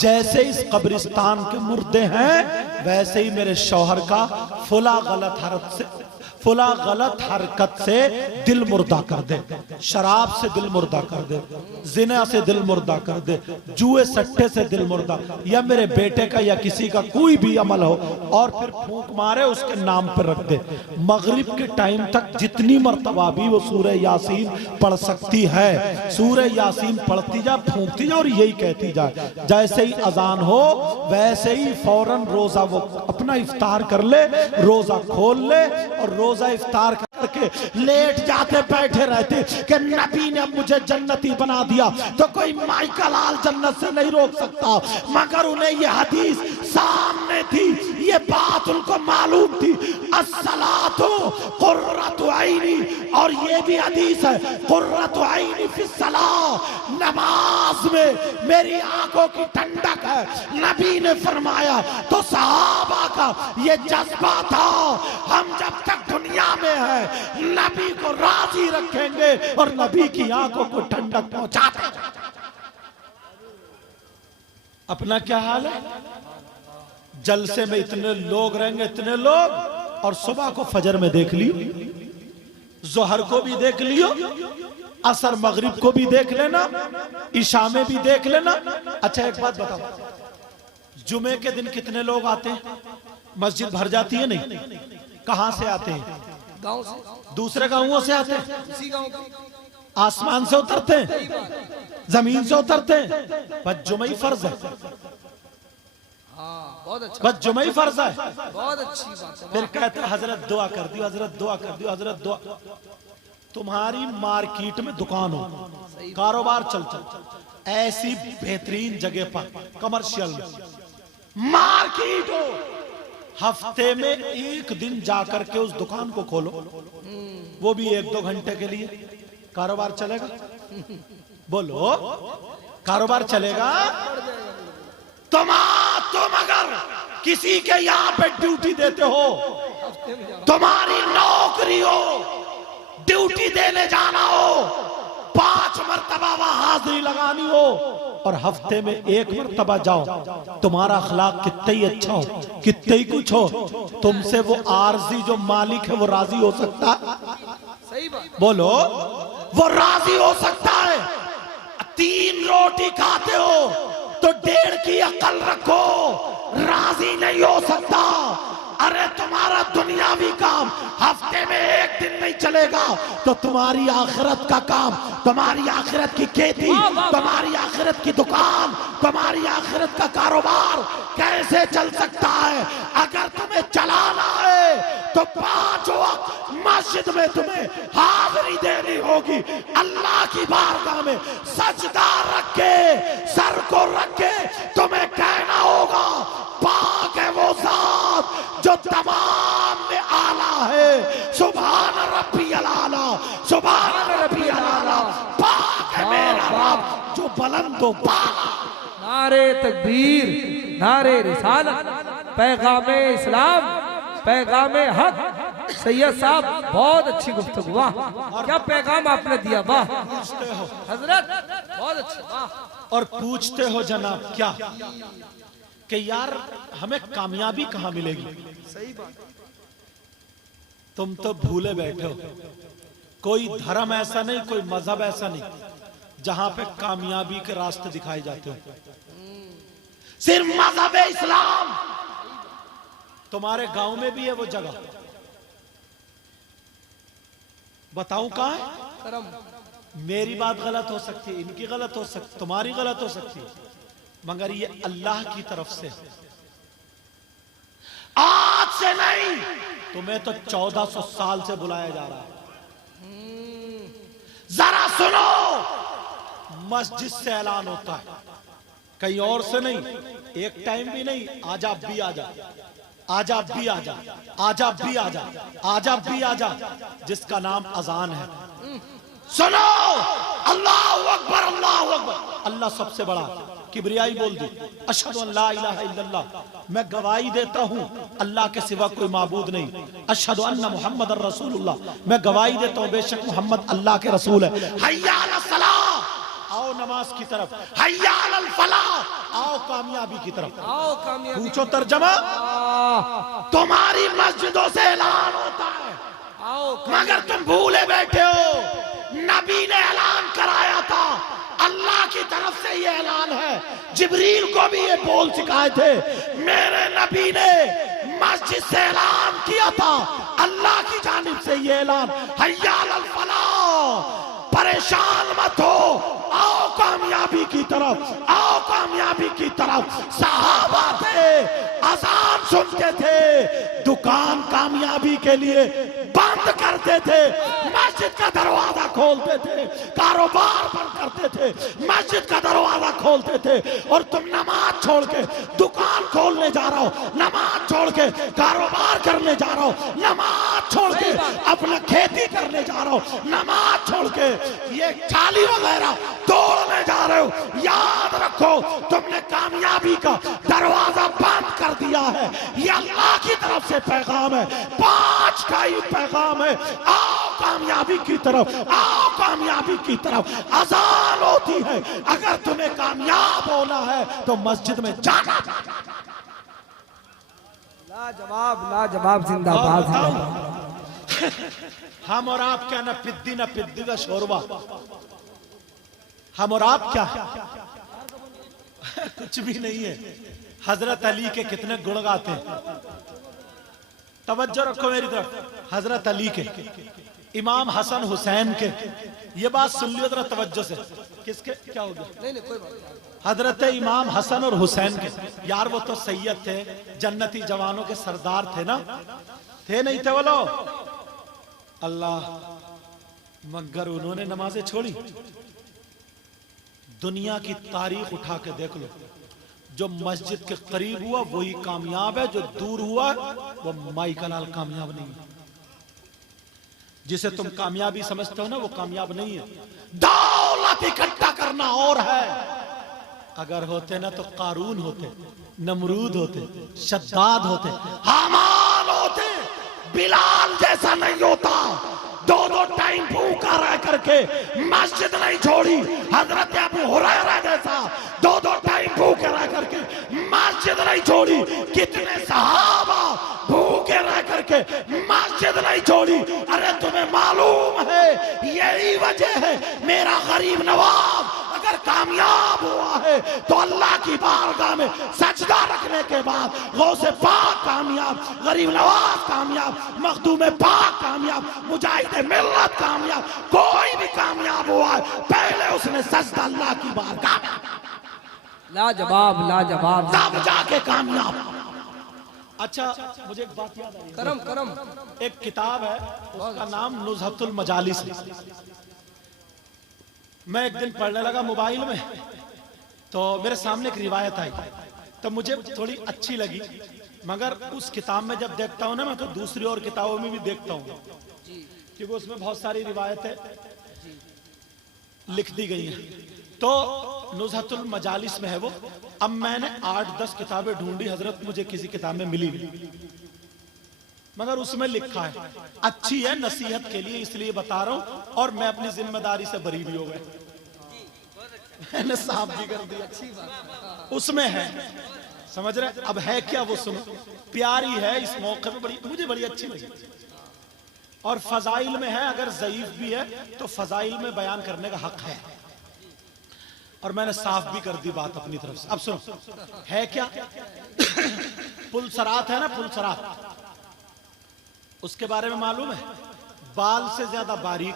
जैसे इस कब्रिस्तान के मुर्दे हैं वैसे ही मेरे शौहर का फुला गलत हरकत से दिल मुर्दा कर दे, शराब से दिल मुर्दा कर दे, जिना से दिल मुर्दा कर दे, जुए सट्टे से दिल मुर्दा, या मेरे बेटे का या किसी का कोई भी अमल हो और फिर फूंक मारे उसके नाम पर रख दे। मगरिब के टाइम तक जितनी मर्तबा भी वो सूरह यासीन पढ़ सकती है, सूरह यासीन पढ़ती जा, फूंकती जा और यही कहती जाए। जैसे ही अजान हो वैसे ही फौरन रोजा वो अपना इफ्तार कर ले, रोजा खोल ले और रोजा इफ्तार करके लेट जाते बैठे रहते कि नबी ने मुझे जन्नती बना दिया तो कोई माइकल लाल जन्नत से नहीं रोक सकता। मगर उन्हें ये हदीस सामने थी, ये बात उनको मालूम थी, अस्सलातु कुर्रतु ऐनी, और ये भी हदीस है कुर्रतु ऐनी फिस्सलाह, नमाज में मेरी आंखों की ठंडक है, नबी ने फरमाया। तो सहाबा का ये जज्बा था, हम जब तक दुनिया में है नबी को राजी रखेंगे और नबी की आंखों को ठंडक पहुंचाते। अपना क्या हाल है? जलसे में इतने लोग रहेंगे, इतने लोग, और सुबह को फजर में देख लियो, जोहर को भी देख लियो, असर मगरिब को भी देख लेना, इशा में भी देख लेना। अच्छा एक बात बताओ, जुमे के दिन कितने लोग आते हैं? मस्जिद भर जाती है नहीं? कहां से आते हैं? गांव से, दूसरे गांवों से आते हैं, उसी गांव के, आसमान से उतरते हैं, जमीन से उतरते हैं। बस जुमे फर्ज है, हाँ बहुत अच्छा, बस जुमे फर्ज है। बहुत अच्छी बात है। फिर कहते हैं हजरत दुआ कर दियो, हजरत दुआ कर दियो, हजरत दुआ। तुम्हारी मार्केट में दुकान हो, कारोबार चलता, ऐसी बेहतरीन जगह पर कमर्शियल में मार्केट हो, हफ्ते में एक दिन जाकर के उस दुकान को खोलो, वो भी 1-2 घंटे के लिए, कारोबार चलेगा? बोलो कारोबार चलेगा? तुम अगर किसी के यहाँ पे ड्यूटी देते हो, तुम्हारी नौकरी हो, ड्यूटी देने जाना हो, 5 मर्तबा वहां हाजिरी लगानी हो और हफ्ते में 1 मर्तबा जाओ, तुम्हारा अखलाक कितना ही अच्छा हो, कितना ही कुछ हो, तुमसे वो आरजी जो मालिक है वो राजी हो सकता है? सही बात। बोलो वो राजी हो सकता है? 3 रोटी खाते हो तो 1.5 की अकल रखो, राजी नहीं हो सकता। अरे तुम्हारा दुनियावी काम हफ्ते में 1 दिन नहीं चलेगा तो तुम्हारी आखिरत का काम, तुम्हारी आखिरत की खेती, तुम्हारी आखिरत की दुकान, तुम्हारी आखिरत का कारोबार कैसे चल सकता है? अगर तुम्हें चलाना है तो 5 वक्त मस्जिद में तुम्हें हाजिरी देनी होगी, अल्लाह की बारगाह में सजदा रख के, सर को रख के तुम्हें कहना होगा, पाक है वो जात जो तमाम में आला है, सुभान रब्बियल आला, सुभान रब्बियल आला, पाक है मेरा रब जो बुलंद व बाला। नारे तकबीर, नारे रिसालत, पैगामे इस्लाम, पैगामे हक। सैयद साहब बहुत अच्छी गुफ्तगू, वाह क्या पैगाम आपने दिया, वाह हजरत बहुत अच्छा, वाह। और पूछते हो जनाब क्या कि यार हमें कामयाबी कहां मिलेगी? सही बात। तुम तो भूले बैठे हो, कोई धर्म ऐसा नहीं, कोई मजहब ऐसा नहीं जहां पे कामयाबी के रास्ते दिखाए जाते हो। सिर्फ मजहब इस्लाम। तुम्हारे गांव में भी है वो जगह, बताऊं कहां है? करम। मेरी बात गलत हो सकती है, इनकी गलत हो सकती, तुम्हारी गलत हो सकती है, मगर ये अल्लाह की तरफ से। आज से नहीं, तुम्हें तो 1400 साल से बुलाया जा रहा है। जरा सुनो, मस्जिद से ऐलान होता है, कहीं और से नहीं, एक टाइम भी नहीं। आज आप भी आ जा, आज आप भी आ जा, आज आप भी आ जा, आज आप भी आ जा, जिसका नाम अजान है। सुनो, अल्लाह अकबर, अल्लाह अकबर, अल्लाह सबसे बड़ा। किबरियाई बोल दी, अशहदु अन ला इलाहा इल्लल्लाह, मैं गवाही देता हूं अल्लाह के सिवा कोई माबूद नहीं। अशहदु अन्ना मुहम्मदर रसूलुल्लाह, मैं गवाही देता हूं बेशक मोहम्मद अल्लाह के रसूल है। हय्या अलस सलाह, आओ नमाज की तरफ। हय्या अलल फलाह, आओ कामयाबी की तरफ। आओ कामयाबी। पूछो तर्जमा, तुम्हारी मस्जिदों से ऐलान होता है, आओ मगर तुम भूले बैठे हो, नबी ने ऐलान कराया था, अल्लाह की तरफ से ये ऐलान है। जिब्रील को भी ये बोल सिखाए थे, मेरे नबी ने मस्जिद से ऐलान किया था, अल्लाह की जानिब से ये ऐलान। हय्या अलल फलाह, परेशान मत हो, आओ कामयाबी की तरफ, आओ कामयाबी की तरफ। सहाबा थे, अज़ान सुनते थे, दुकान कामयाबी के लिए बंद करते थे, मस्जिद का दरवाजा खोलते थे, कारोबार बंद करते थे, मस्जिद का दरवाजा खोलते थे। और तुम नमाज छोड़ के दुकान खोलने जा रहे हो, नमाज छोड़ के कारोबार करने जा रहे हो, नमाज छोड़ के अपना खेती करने जा रहे हो, नमाज छोड़ के ये चाली वगैरह तोड़ने जा रहे हो। याद रखो, तुमने कामयाबी का दरवाजा बंद कर दिया है। ये अल्लाह की तरफ से पैगाम है, 5 का ही पैगाम है। आओ कामयाबी की तरफ, आओ कामयाबी की तरफ। अजान होती है, अगर तुम्हें कामयाब होना है तो मस्जिद में जाना। लाजवाब, लाजवाब, जिंदाबाद, जिंदाबाद। हम और आप क्या, न पिद्दी का शोरबा। हम और आप क्या कुछ भी नहीं है। हजरत अली के कितने गुण गाते हैं, तवज्जो रखो मेरी तरफ। हजरत अली के, इमाम हसन हुसैन के, ये बात सुन लियो जरा तवज्जो से। किसके, क्या हो गया? नहीं कोई बात। हजरत इमाम हसन और हुसैन के, यार वो तो सैयद थे, जन्नती जवानों के सरदार थे ना, थे नहीं थे बोलो? अल्लाह, मगर उन्होंने नमाजें छोड़ी। दुनिया की तारीख उठा के देख लो, जो मस्जिद के करीब हुआ वही कामयाब है, जो दूर हुआ वो माई का लाल कामयाब नहीं है। जिसे तुम कामयाबी समझते हो ना, वो कामयाब नहीं है। दौलत इकट्ठा करना और है, अगर होते ना तो कारून होते, नमरूद होते, शद्दाद होते, हामान होते, बिलाल जैसा नहीं होता। 2-2 टाइम भूखा रह करके मस्जिद नहीं छोड़ी। हजरत अबू हुरैरा जैसा 2-2 टाइम भूखे रह करके मस्जिद नहीं छोड़ी। कितने सहाबा भूखे रह करके मस्जिद नहीं छोड़ी। अरे तुम्हें मालूम है, यही वजह है मेरा गरीब नवाब अगर कामयाब हुआ है तो अल्लाह की बारगाह में सजदा रखने के बाद गौसे पाक कामयाब, गरीब नवाज कामयाब, मखदूम पाक कामयाब, मुजाहिद मिल्लत कामयाब, कोई भी कामयाब हुआ है पहले उसने सजदा अल्लाह की बारगाह में। लाजवाब, लाजवाब, तब जाके कामयाब। अच्छा, मुझे एक बात याद आई। करम करम। एक किताब है, उसका नाम नुज़हतुल मजालिस है। मैं एक दिन पढ़ने लगा मोबाइल में, तो मेरे सामने एक रिवायत आई, तो मुझे थोड़ी अच्छी लगी। मगर उस किताब में जब देखता हूँ ना, मैं तो दूसरी और किताबों में भी देखता हूँ, क्योंकि उसमें बहुत सारी रिवायतें लिख दी गई हैं। तो नुज़हतुल मजालिस में है वो। अब मैंने 8-10 किताबें ढूंढी हजरत, मुझे किसी किताब में मिली नहीं, मगर उसमें लिखा है, अच्छी है नसीहत के लिए इसलिए बता रहा हूं, और मैं अपनी जिम्मेदारी से बरी भी हो गए, मैंने साफ भी कर दिया। उसमें है, समझ रहे? अब है क्या वो सुनो, प्यारी है, इस मौके पे मुझे बड़ी अच्छी लगी। और फजाइल में है, अगर ज़ईफ भी है तो फजाइल में बयान करने का हक है। और मैंने साफ भी कर दी बात अपनी तरफ से। अब सुनो, है क्या? पुलसरात है ना, पुलसरात, उसके बारे में मालूम है? बाल से ज्यादा बारीक,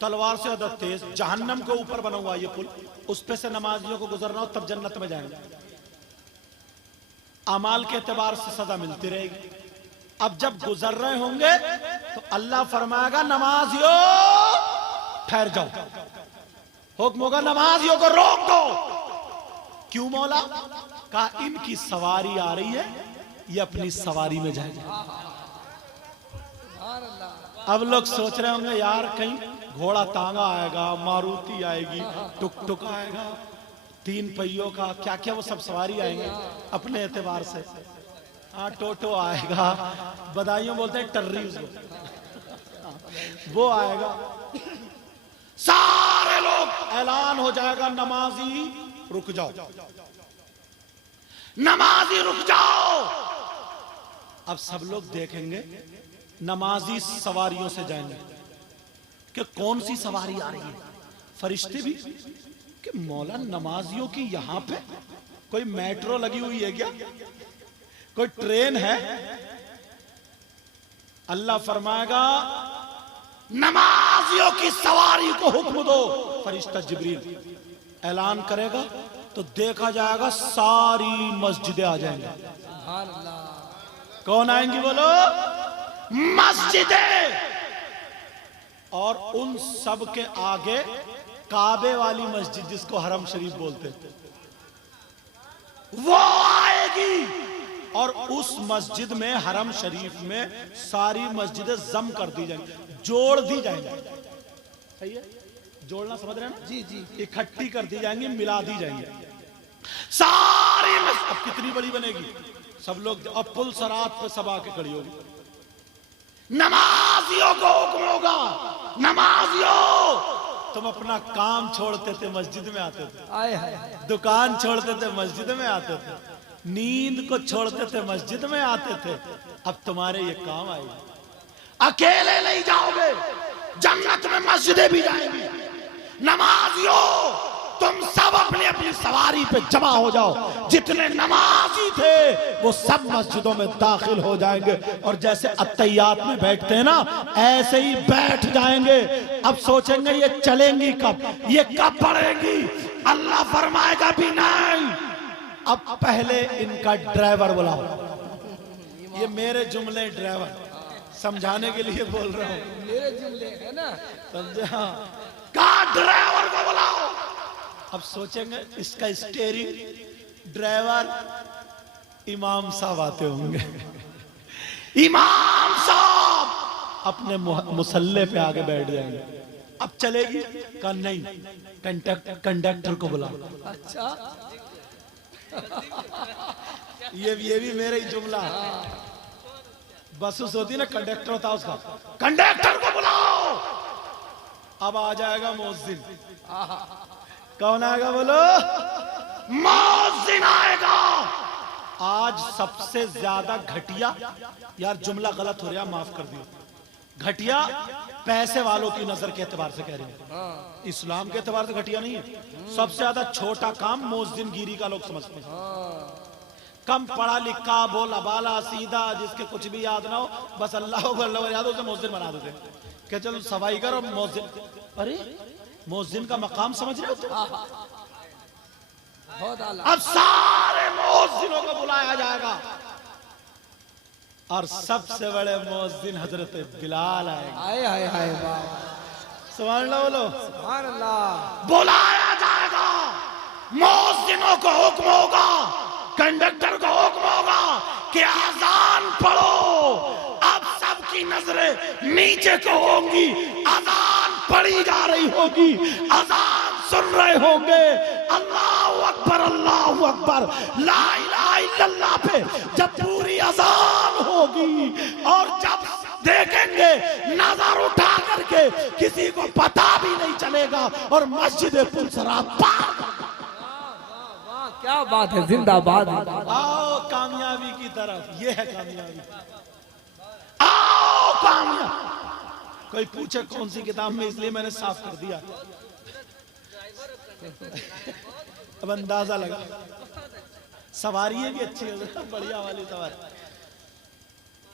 तलवार से ज्यादा तेज, जहन्नम के ऊपर बना हुआ ये पुल, उस पे से नमाजियों को गुजरना हो तब जन्नत में जाएंगे। अमाल के एतबार से सजा मिलती रहेगी। अब जब गुजर रहे होंगे तो अल्लाह फरमाएगा नमाजियों ठहर जाओ, हुक्म होगा नमाजियों को रोक दो। क्यों मौला? कहा इनकी सवारी आ रही है, ये अपनी सवारी में जाएंगे। अब लोग सोच रहे होंगे यार कहीं घोड़ा तांगा आएगा, मारुति आएगी, टुक टुक आएगा, 3 पहियों का क्या क्या वो सब सवारी आएंगे अपने एतबार से। हाँ, टोटो आएगा, बधाइयों बोलते हैं टर्री उसको, वो आएगा। सारे लोग ऐलान हो जाएगा नमाजी रुक जाओ, नमाजी रुक जाओ। अब सब लोग देखेंगे नमाजी सवारियों से जाएंगे कि कौन सी सवारी आ रही है। फरिश्ते भी कि मौला नमाजियों की यहां पे कोई मेट्रो लगी हुई है क्या, कोई ट्रेन है? अल्लाह फरमाएगा नमाजियों की सवारी को हुक्म दो। फरिश्ता जिब्रील ऐलान करेगा तो देखा जाएगा सारी मस्जिदें आ जाएंगी। कौन आएंगी बोलो? मस्जिदें। और उन सब के आगे काबे वाली मस्जिद जिसको हरम शरीफ बोलते वो आएगी। और उस मस्जिद में, हरम शरीफ में सारी मस्जिदें जम कर दी जाएंगी, जोड़ दी जाएंगी। सही है? जोड़ना समझ रहे हैं ना? जी जी। इकट्ठी कर दी जाएंगी, मिला दी जाएंगी सारी मस्जिद। अब कितनी बड़ी बनेगी? सब लोग, अब पुल सरात पे सब आके खड़ी होगी। नमाजियों को हुक्म होगा, नमाजियों तुम अपना काम छोड़ते थे मस्जिद में आते थे, दुकान छोड़ते थे मस्जिद में आते थे, नींद को छोड़ते थे मस्जिद में आते थे, अब तुम्हारे ये काम आएगा। अकेले नहीं जाओगे, जन्नत में मस्जिदें भी जाएंगी। नमाजियों तुम सब अपनी अपनी सवारी पे जमा हो जाओ। जितने नमाजी थे वो सब मस्जिदों में दाखिल हो जाएंगे और जैसे अत्तहियात में बैठते हैं ना, ऐसे ही बैठ जाएंगे। अब सोचेंगे ये चलेंगी कब, ये कब बढ़ेंगी? अल्लाह फरमाएगा भी नहीं, अब पहले इनका ड्राइवर बुलाओ। ये मेरे जुमले ड्राइवर समझाने के लिए बोल रहा हूँ, मेरे जुमले है ना, समझा? का ड्राइवर को बुलाओ। अब सोचेंगे इसका स्टीयरिंग ड्राइवर इमाम साहब आते होंगे। इमाम साहब अपने मुसल्ले पे आगे बैठ जाएंगे। अब चलेगी का नहीं, कंडक्टर को बुलाओ। अच्छा ये भी मेरा ही जुमला। बस होती ना, कंडक्टर होता उसका, कंडक्टर को बुलाओ। अब आ जाएगा मुअज्जिन। कौन आएगा बोलो? मुअज्जिन आएगा। आज सबसे ज्यादा घटिया, यार जुमला गलत हो रहा, माफ कर दियो, घटिया पैसे वालों की नजर के एतबार से कह रहे हैं, इस्लाम के एतबार से घटिया नहीं है। सबसे ज्यादा छोटा काम मुअज्जिन गिरी का लोग समझते हैं। कम पढ़ा लिखा, बोला बाला सीधा, जिसके कुछ भी याद ना हो, बस अल्लाह याद हो, उसे मुअज्जिन बना देते क्या, चलो सफाई करो मुअज्जिन। अरे मुअज्जिन का मकाम समझ रहे हो? अब सारे मुअज्जिनों को बुलाया जाएगा और सबसे बड़े मुअज्जिन हजरत बिलाल आएगा। हाय हाय हाय, सुभान अल्लाह बोलो। सुभान अल्लाह। बुलाया जाएगा, मुअज्जिनों को हुक्म होगा, कंडक्टर को हुक्म होगा कि अजान पढ़ो। अब सबकी नजरें नीचे को होंगी, अजान पढ़ी जा रही होगी, अजान सुन रहे होंगे। अल्लाहू अकबर, अल्लाहू अकबर, ला इलाहा इल्लल्लाह पे जब पूरी अजान होगी और जब देखेंगे नजर उठा करके किसी को पता भी नहीं चलेगा और मस्जिद पुलसरात पार। क्या बात है, जिंदाबाद। आओ कामयाबी की तरफ, ये है कामयाबी। आओ कामयाबी। कोई पूछे कौन सी किताब में, इसलिए मैंने साफ कर दिया। अब अंदाजा लगा, सवारी भी अच्छी है, बढ़िया वाली सवारी।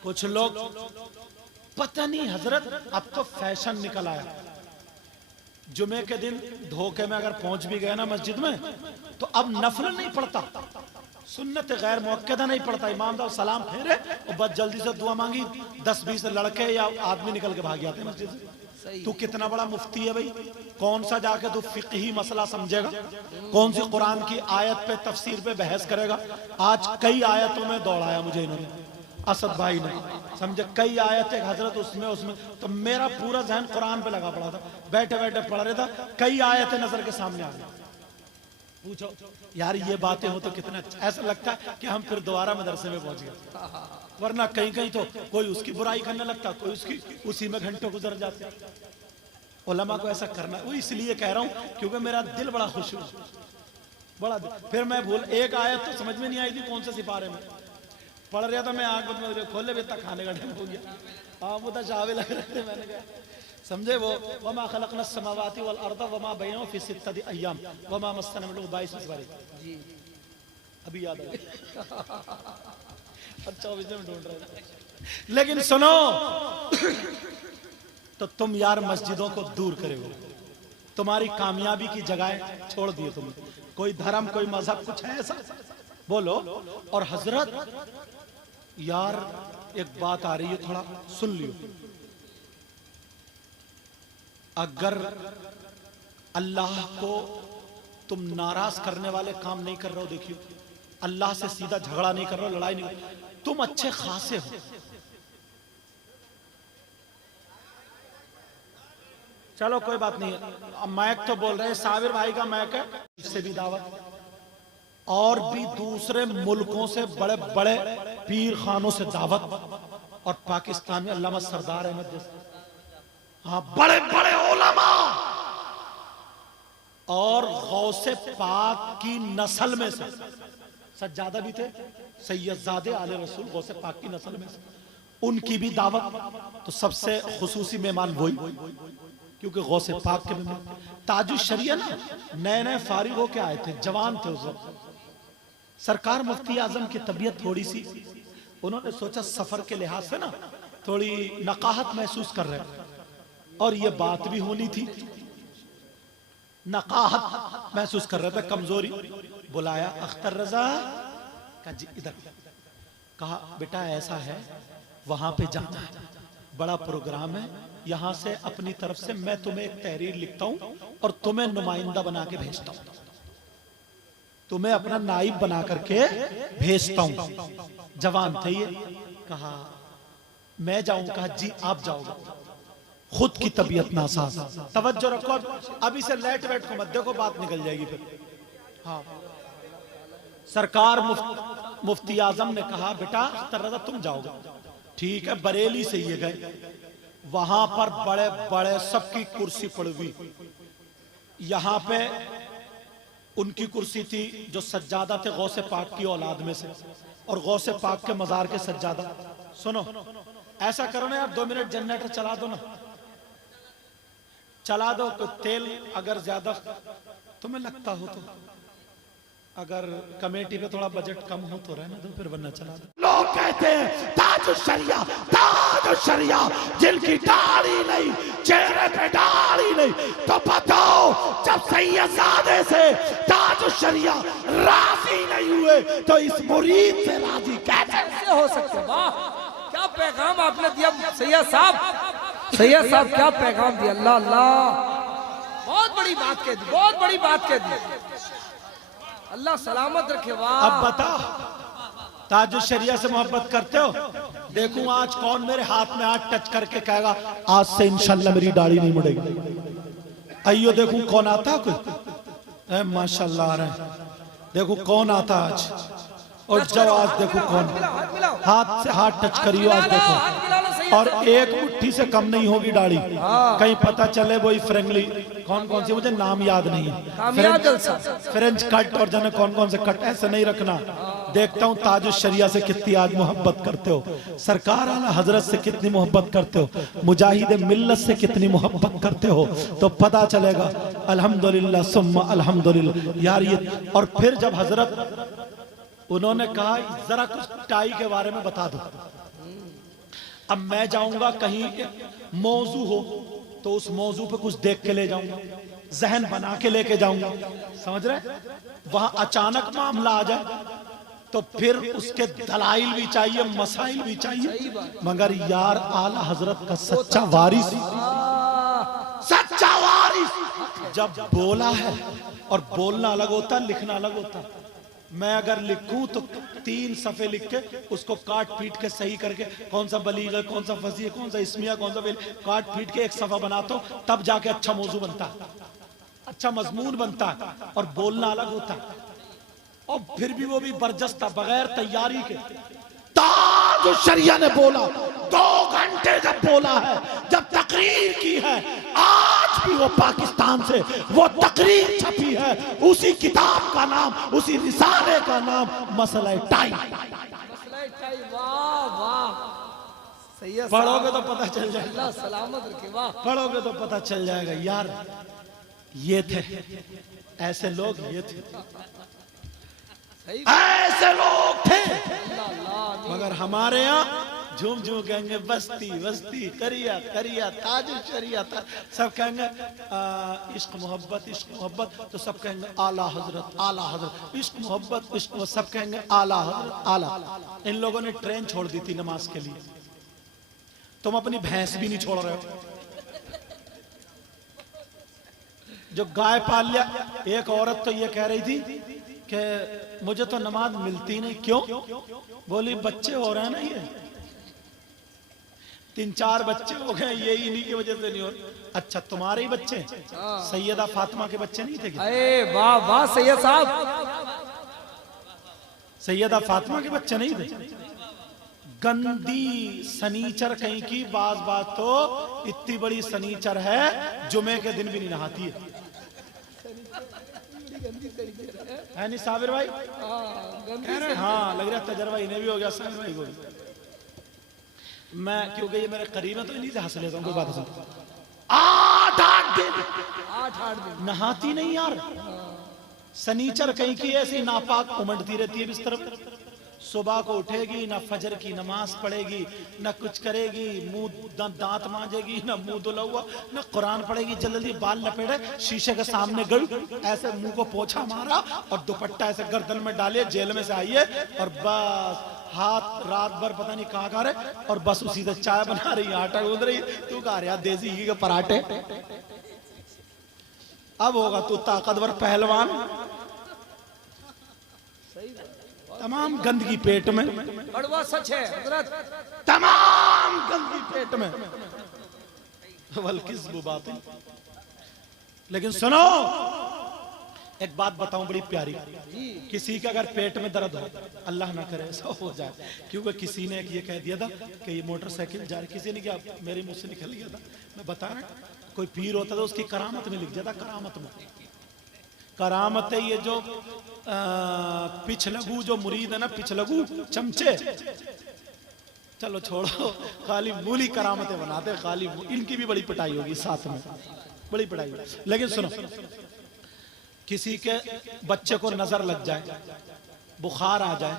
कुछ लोग पता नहीं हजरत, अब तो फैशन निकल आया, जुमे के दिन धोखे में अगर पहुंच भी गए ना मस्जिद में, तो अब नफल नहीं पढ़ता, सुन्नत गैर मुअक्कदा नहीं पढ़ता, इमाम साहब सलाम फेरे और बस जल्दी से दुआ मांगी, 10-20 लड़के या आदमी निकल के भाग जाते हैं मस्जिद से। तू कितना बड़ा मुफ्ती है भाई, कौन सा जाके तू फिक्ही मसला समझेगा, कौन सी कुरान की आयत पे तफसीर पे बहस करेगा। आज कई आयतों में दौड़ाया मुझे इन्होंने, असद भाई ने, समझे, कई आयतें हजरत उसमें तो मेरा पूरा ज़हन कुरान पे लगा पड़ा था, बैठे बैठे पढ़ रहा था, कई आयतें नजर के सामने आ गई। पूछो यार ये बातें हो तो कितना अच्छा, ऐसा लगता है कि हम फिर दोबारा मदरसे में पहुंच गए, वरना कहीं कहीं तो कोई उसकी बुराई करने लगता, कोई उसकी, उसी में घंटों गुजर जाते। उलमा को ऐसा करना, वो इसलिए कह रहा हूं क्योंकि मेरा दिल बड़ा खुश हुआ, बड़ा दिल। फिर मैं भूल, एक आयत तो समझ में नहीं आई थी कौन से सिपारे में पढ़ रहा था, मैं आंख बंद खोले भी तक खाने का टाइम हो गया, हाँ वो शावे लग रहे थे, मैंने कहा समझे वो, वमा खलकना समावाति वल अर्द वमा बैनहुमा फी सित्तति अय्याम वमा मस्सना मिन 22 जी अभी याद आ गया, और 24 में ढूंढ रहे थे। लेकिन सुनो, तो तुम यार मस्जिदों को दूर करोगे, तुम्हारी कामयाबी की जगह छोड़ दिए तुम, कोई धर्म कोई मजहब कुछ है ऐसा बोलो। और हजरत यार एक बात आ रही है, थोड़ा सुन लियो, अगर अल्लाह को तुम नाराज करने वाले काम नहीं कर रहे हो, देखियो अल्लाह से सीधा झगड़ा नहीं कर रहे हो, लड़ाई नहीं कर रहे हो, तुम अच्छे खासे हो, चलो कोई बात नहीं है, मैक तो बोल रहे हैं, साबिर भाई का मैक है, इससे भी दावत, और भी दूसरे मुल्कों से बड़े बड़े पीर खानों से दावत, और पाकिस्तान में अल्लामा सरदार अहमद जैसे, हाँ बड़े बड़े उलमा, और गौसे पाक की नस्ल में से सज्जादा भी थे, सैयदजादे आले रसूल गौसे पाक की नस्ल में से, उनकी भी दावत। तो सबसे खुसूसी मेहमान वही, क्योंकि गौसे पाक के मेहमान ताजुश शरिया ना नए नए फारिग होके आए थे, जवान थे उस वक्त। सरकार मुफ्ती आजम की तबीयत थोड़ी सी, उन्होंने सोचा सफर के लिहाज से ना थोड़ी नकाहत महसूस कर रहे हैं, और ये बात भी होनी थी, नकाहत महसूस कर रहे थे, कमजोरी। बुलाया अख्तर रजा का जी इधर, कहा बेटा ऐसा है, वहां पे जाना है, बड़ा प्रोग्राम है, यहां से अपनी तरफ से मैं तुम्हें एक तहरीर लिखता हूं और तुम्हें नुमाइंदा बना के भेजता हूं, तुम्हें अपना नाइब बना करके भेजता हूं। जवान थे ये, कहा मैं जाऊं, कहा जी आप जाओगे, खुद की तबीयत नासाज, तवज्जो रखो, अभी से लेट वेट को मत देखो, बात निकल जाएगी फिर। हाँ सरकार मुफ्ती आजम ने कहा बेटा अख्तर रजा तुम जाओगे, ठीक है। बरेली से ये गए, वहां पर बड़े बड़े सबकी कुर्सी पड़ी हुई, यहां पे उनकी कुर्सी थी जो सज्जादा थे गौसे पाक की औलाद में से, और गौसे पाक के मजार के सज्जादा। सुनो ऐसा करो ना यार, 2 मिनट जनरेटर चला दो ना, चला दो, तो तेल अगर ज्यादा तुम्हें लगता हो तो, अगर कमेटी पे थोड़ा बजट कम हो तो रहने दो, फिर वरना चला दो। लोग कहते हैं ताजुश शरिया, जिनकी दाढ़ी नहीं, चेहरे पे दाढ़ी नहीं, तो बताओ जब सैयदजादे से ताजुश शरिया राजी नहीं हुए तो इस मुरीद से राजी कैसे हो सकते? वाह क्या पैगाम आपने दिया सैयद साहब, सैयद साहब क्या पैगाम दिया, अल्लाह अल्लाह, बहुत बड़ी बात कह दी, बहुत बड़ी बात कह दी, अल्लाह सलामत रखे। वाह अब बता ताजुश शरिया से मोहब्बत करते हो? देखूं आज कौन मेरे हाथ में हाथ टच करके कहेगा आज से इंशाल्लाह मेरी दाढ़ी नहीं मुड़ेगी। आइयो देखूं कौन आता, कोई माशाल्लाह आ रहा है, देखो कौन आता आज, और जब आज देखो कौन, हाथ से हाथ टच करियो आज देखो, और एक मुट्ठी से कम नहीं होगी दाढ़ी, कहीं पता चले वही फ्रेंकली कौन कौन सी, मुझे नाम याद नहीं है, फ्रेंच कट और जाने कौन कौन से कट, ऐसे नहीं रखना, देखता हूँ ताजुश शरिया से कितनी आज मोहब्बत करते हो, सरकार आला हजरत से कितनी मोहब्बत करते हो, मुजाहिद मिल्लत से कितनी मोहब्बत करते हो, तो पता चलेगा। अल्हम्दुलिल्लाह सुम्मा अल्हम्दुलिल्लाह यार ये। और फिर जब हजरत उन्होंने कहा जरा कुछ टाई के बारे में बता दो, अब मैं जाऊंगा कहीं मौजू हो तो उस मौजू पे कुछ देख के ले जाऊंगा, जहन बना के लेके जाऊंगा, समझ रहे। वहां अचानक मामला आ जाए तो फिर उसके दलाइल भी चाहिए, मसाइल भी चाहिए। मगर यार आला हजरत का सच्चा वारिस, सच्चा वारिस जब बोला है, और बोलना अलग होता है, लिखना अलग होता है। मैं अगर लिखूं तो 3 सफ़े लिख के उसको काट पीट के सही करके कौन सा बलीग है, कौन सा फसी है, कौन सा इसमिया, कौन सा काट पीट के एक सफ़ा बनाता हूं, तब जाके अच्छा मौजू बनता है, अच्छा मजमून बनता है। और बोलना अलग होता है। और फिर भी वो भी बर्जस्ता बगैर तैयारी के। ताजुश शरिया ने बोला 2 घंटे जब बोला है, जब तकरीर की है, आज भी वो पाकिस्तान से वो तकरीर छपी है, उसी किताब का नाम, उसी रिसाले का नाम मसला टाई। वाह वाह, सैयद पढ़ोगे तो पता चल जाएगा, अल्लाह सलामत रखे। वाह, पढ़ोगे तो पता चल जाएगा। यार ये थे ऐसे लोग, ये थे ऐसे लोग थे। मगर हमारे यहाँ झूम झूम कहेंगे बस्ती बस्ती, करिया करिया, ताजुश शरिया था, सब कहेंगे इश्क मोहब्बत, इश्क मोहब्बत, तो सब कहेंगे आला हजरत, आला हजरत, इश्क मोहब्बत, इश्क, सब कहेंगे आला हजरत, आला। इन लोगों ने ट्रेन छोड़ दी थी नमाज के लिए, तुम अपनी भैंस भी नहीं छोड़ रहे हो। जो गाय पाल लिया, एक औरत तो ये कह रही थी कि मुझे तो नमाज मिलती नहीं। क्यों? बोली बच्चे हो रहे हैं ना, ये 3-4 बच्चे हो गए, ये इन्हीं की वजह से नहीं हो रहे। अच्छा तुम्हारे ही बच्चे? सैयदा फातिमा के बच्चे नहीं थे क्या? अरे वाह वाह सैयद साहब, सैयदा फातिमा के बच्चे नहीं थे? गंदी सनीचर कहीं की बात तो इतनी बड़ी सनीचर है, जुमे के दिन भी नहीं नहाती है नहीं साबिर भाई? कह रहे हाँ, लग रहा तजर्बा इन्हें भी हो गया, साबिर भाई को भी। मैं क्योंकि ये मेरे करीब है तो इन्हीं से हंस लेता हूँ, कोई बात नहीं। 8-8 दिन नहाती नहीं यार। सनीचर कहीं की ऐसी नापाक उमड़ती रहती है बिस्तर पर। सुबह को उठेगी, ना फजर की नमाज पढ़ेगी, ना कुछ करेगी, मुंह दांत मांजेगी, ना मुंह धुला हुआ, ना कुरान पढ़ेगी, जल्दी बाल लपेटे, शीशे के सामने गई, ऐसे मुंह को पोछा मारा और दुपट्टा ऐसे गर्दन में डाले, जेल में से आई है, और बस हाथ रात भर पता नहीं कहाँ खा रहे, और बस उसी से चाय बना रही, आटा गूंद रही। तू खा रहा देसी घी के पराठे। अब होगा तू ताकतवर पहलवान। तमाम गंदगी पेट में, बड़वा सच है हजरत, तमाम गंदगी पेट में, वल्किज़्बु बातिल। लेकिन सुनो एक बात बताऊं बड़ी प्यारी, किसी का अगर पेट में दर्द हो, अल्लाह ना करे ऐसा हो जाए, क्योंकि किसी ने ये कह दिया था कि ये मोटरसाइकिल जा रही, किसी ने क्या मेरे मुंह से निकल गया था, मैं बता रहा, कोई पीर होता था उसकी करामत में लिख जाता, करामत में। करामत है ये जो पिछलगू जो मुरीद है ना, पिछलगू चमचे, चलो छोड़ो, खाली मूली करामतें बनाते, खाली इनकी भी बड़ी पिटाई होगी साथ में, बड़ी पिटाई होगी। लेकिन सुनो, किसी के बच्चे को नजर लग जाए, बुखार आ जाए,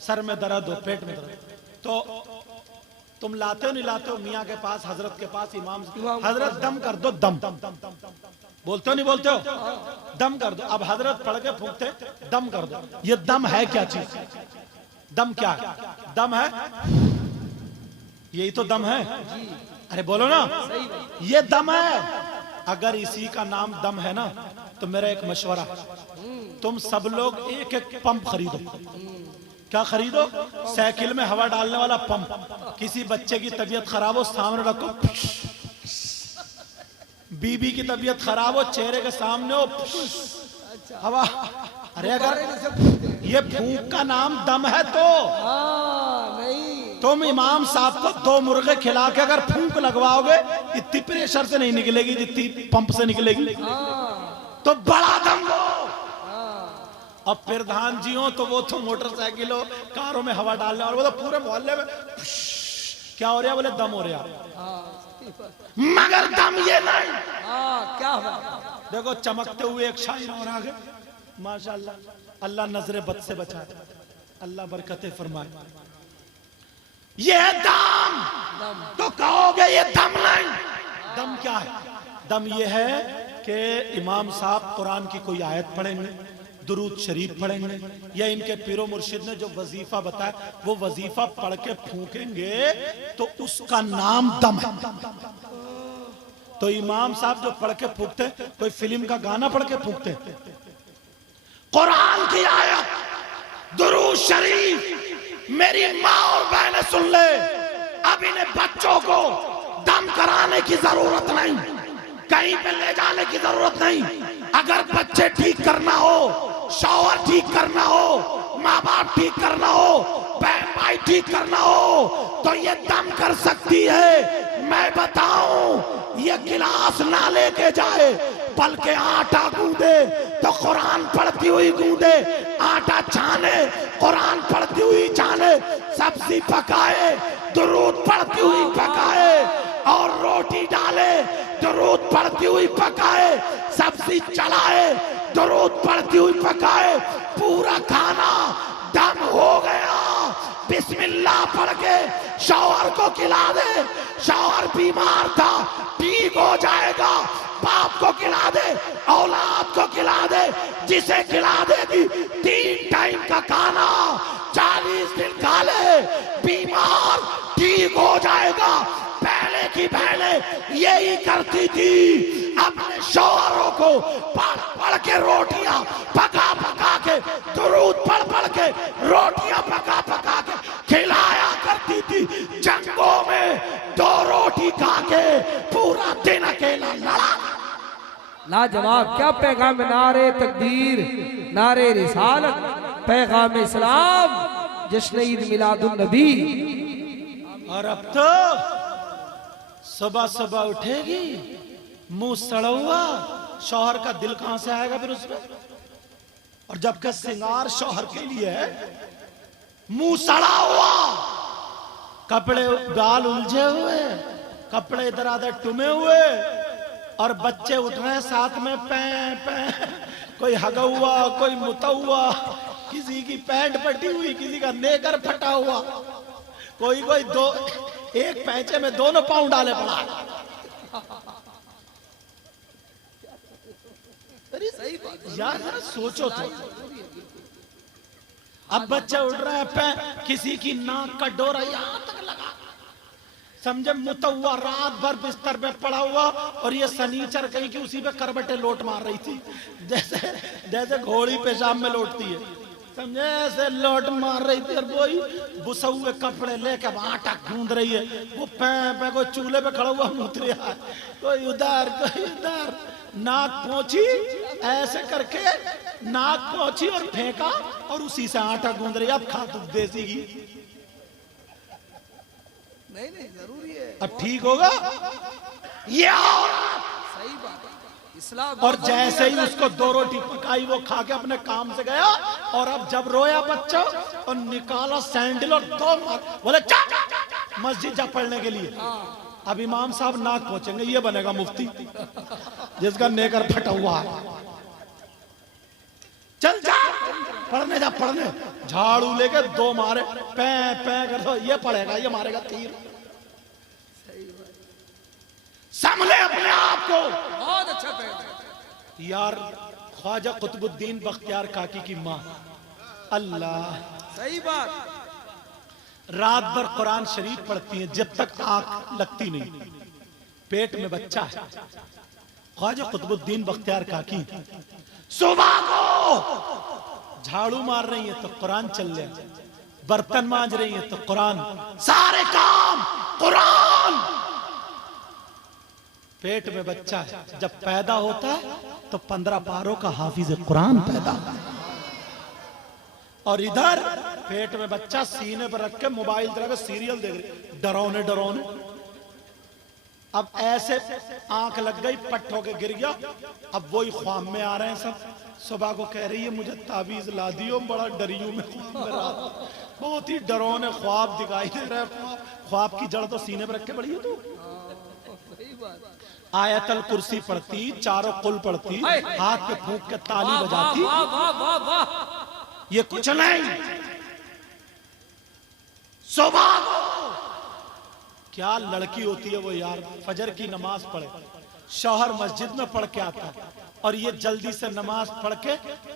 सर में दर्द हो, पेट में दर्द, तो तुम लाते हो नहीं लाते हो मियाँ के पास, हजरत के पास, इमाम, हजरत दम कर दो, दम बोलते हो नहीं बोलते हो? दम कर दो। अब हजरत पढ़ के फूंकते, दम कर दो। ये दम है क्या चीज? दम क्या है? दम है, यही तो दम है। अरे बोलो ना, ये दम है। अगर इसी का नाम दम है ना, तो मेरा एक मशवरा, तुम सब लोग एक एक पंप खरीदो। क्या खरीदो? साइकिल में हवा डालने वाला पंप। किसी बच्चे की तबीयत खराब हो, सामने रखो, बीबी की तबीयत खराब हो, चेहरे के सामने हो, हवा। अरे अगर ये फूंक का नाम दम है तो नहीं, तुम इमाम साहब को 2 मुर्गे खिला के अगर फूंक लगवाओगे, इतनी प्रेशर से नहीं निकलेगी जितनी पंप से निकलेगी। तो बड़ा दम लो। और प्रधान जी हो तो वो तो मोटरसाइकिलों कारों में हवा डालने, और वो तो पूरे मोहल्ले में क्या हो रहा है, बोले दम हो रहा, मगर दम ये नहीं। क्या हुआ? देखो चमकते हुए एक शायर और आ गए, माशाल्लाह, अल्लाह नजरे बद से बचाए, अल्लाह बरकतें फरमाए। ये है दम, तो कहोगे ये दम नहीं। दम क्या है? दम ये है कि इमाम साहब कुरान की कोई आयत पढ़ेंगे, दुरूद शरीफ पढ़ेंगे, या इनके पीरो मुर्शिद ने जो वजीफा बताया वो वजीफा पढ़ के फूकेंगे तो उसका नाम दम है। तो इमाम साहब जो पढ़ के फूकते, कोई फिल्म का गाना पढ़ के फूकते, कुरान की आयत, दुरूद शरीफ, मेरी माँ और बहनें सुन ले, अब इन्हें बच्चों को दम कराने की जरूरत नहीं, कहीं पे ले जाने की जरूरत नहीं। अगर बच्चे ठीक करना हो, शौहर ठीक करना हो, माँ बाप ठीक करना हो, बहन भाई ठीक करना हो, तो ये दम कर सकती है। मैं बताऊं, ये गिलास ना लेके जाए बल्कि आटा गूंदे तो कुरान पढ़ती हुई गूंदे, आटा छाने कुरान पढ़ती हुई छाने, सब्जी पकाए दुरूद पढ़ती हुई पकाए, और रोटी डाले दुरूद पढ़ती हुई पकाए, सब्जी चलाए दुरूद पढ़ती हुई पकाए, पूरा खाना दम हो गया। बिस्मिल्लाह पढ़ के शौहर को खिला दे, शौहर बीमार था ठीक हो जाएगा, बाप को खिला दे, औलाद को खिला दे, जिसे खिला देगी 3 टाइम का खाना 40 दिन खा ले, बीमार ठीक हो जाएगा। पहले की बहनें यही करती थी, अपने शौहरों को पढ़ पढ़ के रोटियां पका पका के, दुरूद पढ़ पढ़ के रोटियां पका पका के खिलाया करती थी। जंगों में 2 रोटी खा के पूरा दिन अकेला लड़ा। लाजवाब, क्या पैगाम, नारे तकबीर, नारे रिसालत, पैगाम इस्लाम, जश्न ईद मिलादुन नबी। और अब तो सुबह सुबह उठेगी मुंह सड़ा हुआ, शौहर का दिल कहां से आएगा फिर उसमें? और जबकि सिंगार शौहर के लिए है, मुंह सड़ा हुआ, कपड़े बाल उलझे हुए, कपड़े इधर आधर टुमे हुए, और बच्चे उठ रहे हैं साथ में पै पै, कोई हगा हुआ, कोई मुता हुआ, किसी की पैंट फटी हुई, किसी का नेकर फटा हुआ, कोई कोई दो एक पैंचे में दोनों पाँव डाले पड़ा। यार जरा सोचो तो, अब बच्चे उठ रहे हैं, किसी की नाक का डोरा यहां तक लगा, समझे मुता हुआ, रात भर बिस्तर पे पड़ा हुआ, और ये सनीचर कहीं की उसी पे करबटे लोट मार रही थी, जैसे जैसे घोड़ी पेशाब में लोटती है, समझे, ऐसे लोट मार रही थी। और वही बुसे हुए कपड़े लेके आटा गूंद रही है, वो पे कोई चूल्हे पे खड़ा हुआ मुत रहा है, कोई उधर कोई उधर, नाक पहुंची ऐसे करके, नाक पहुंची और फेंका, और उसी से आटा गूंद रही है। अब खा तू देसी घी, नहीं जरूरी है, अब ठीक होगा ये। सही बात है, इस्लाम। और जैसे ही उसको 2 रोटी पकाई, वो खा के अपने काम से गया, और अब जब रोया बच्चा और निकाला सैंडल और 2 मार, बोले मस्जिद जा पढ़ने के लिए। अब इमाम साहब नाक पहुंचेंगे, ये बनेगा मुफ्ती जिसका नेकर फटा हुआ है। चल जा पढ़ने, जा पढ़ने, झाड़ू लेके 2 मारे, पै पै कर दो, ये पढ़ेगा, ये मारेगा तीर। संभले अपने आप को। बहुत अच्छा पैगाम यार, ख्वाजा कुतुबुद्दीन बख्तियार काकी की माँ, अल्लाह, सही बात, रात भर कुरान शरीफ पढ़ती हैं जब तक आंख लगती नहीं, पेट में बच्चा है। ख्वाजा कुतुबुद्दीन बख्तियार काकी सुबह को झाड़ू मार रही है तो कुरान चल रहा, बर्तन मांज रही है तो कुरान, सारे काम कुरान। पेट में बच्चा है, जब पैदा होता है तो 15 पारों का हाफिज कुरान पैदा होता है, और इधर पेट में बच्चा सीने पर रख के मोबाइल तरह का सीरियल देख रही, डरौने डरौने। अब ऐसे आंख लग गई, पट होके गिर गया। अब वही ख्वाब में आ रहे हैं सब। सुबह को कह रही है मुझे ताबीज ला दियो, बड़ा डरी हूं मैं ख्वाब में रात। बहुत ही डरौने ख्वाब दिखाई दे रहे हैं। ख्वाब की जड़ तो सीने पर रख के पड़ी है। तू आयतल कुर्सी पढ़ती, चारों कुल पढ़ती, हाथ पे फूंक के ताली बजाती। वाह वाह वाह वाह। ये कुछ नहीं। सुबह को क्या लड़की होती है वो यार, फजर की नमाज पढ़े, शौहर मस्जिद में पढ़ के आता है और ये जल्दी से नमाज पढ़ के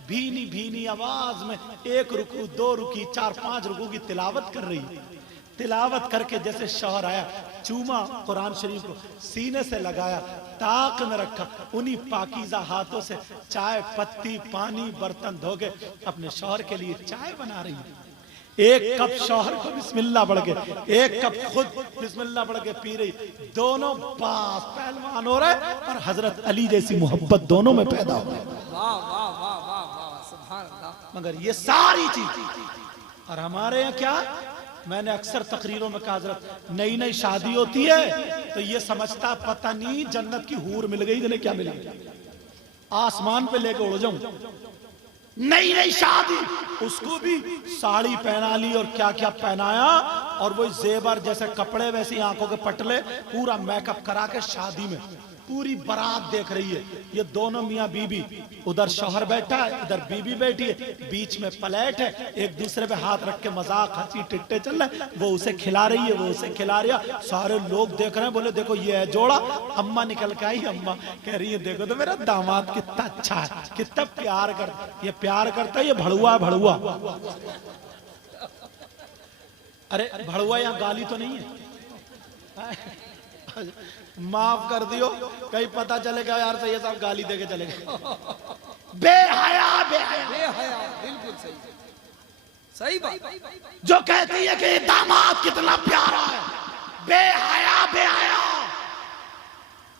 भीनी भीनी आवाज में 1 रुकू 2 रुकी 4 5 रुकू की तिलावत कर रही है। तिलावत करके जैसे शौहर आया, चूमा कुरान शरीफ को, सीने से लगाया, ताक में रखा, उन्हीं पाकीज़ा हाथों से चाय पत्ती पानी बर्तन धोके अपने शौहर के लिए चाय बना रही है। 1 कप शौहर को बिस्मिल्लाह पढ़ के, 1 कप खुद बिस्मिल्लाह पढ़ के पी रही। दोनों पास पहलवान हो रहे और हजरत अली जैसी मोहब्बत दोनों में पैदा हो रही। वाह वाह वाह वाह वाह, सुभान अल्लाह। मगर ये सारी चीज और हमारे यहाँ क्या, मैंने अक्सर तकरीरों में कहा, हजरत नई नई शादी होती है तो ये समझता पता नहीं जन्नत की हूर मिल गई, जिन्हें क्या मिल गई, आसमान पे लेके उड़ जाऊं। नई नई शादी, उसको भी साड़ी पहना ली और क्या क्या पहनाया, और वो जेवर जैसे कपड़े वैसी आंखों के पटले, पूरा मेकअप करा के शादी में पूरी बारात देख रही है। ये दोनों मियाँ बीबी, उधर शौहर बैठा है, इधर बीबी बैठी है, बीच में प्लेट है, एक दूसरे पे हाथ रख के मजाक हंसी टिट्टे चल रहे हैं। वो उसे खिला रही है, वो उसे खिला रही है, सारे लोग देख रहे हैं। बोले देखो ये है जोड़ा। अम्मा निकल के आई, अम्मा कह रही है देखो तो मेरा दामाद कितना अच्छा है, कितना प्यार करता, ये प्यार करता है, ये भड़ुआ भड़ुआ। अरे भड़ुआ यहाँ गाली तो नहीं है, माफ कर दियो, कहीं पता चलेगा यार सही साहब गाली देके चले गए। बेहया बेहया बेहया, बिल्कुल सही सही बात। जो कहती है कि दामाद कितना प्यारा है, बेहया बेहया,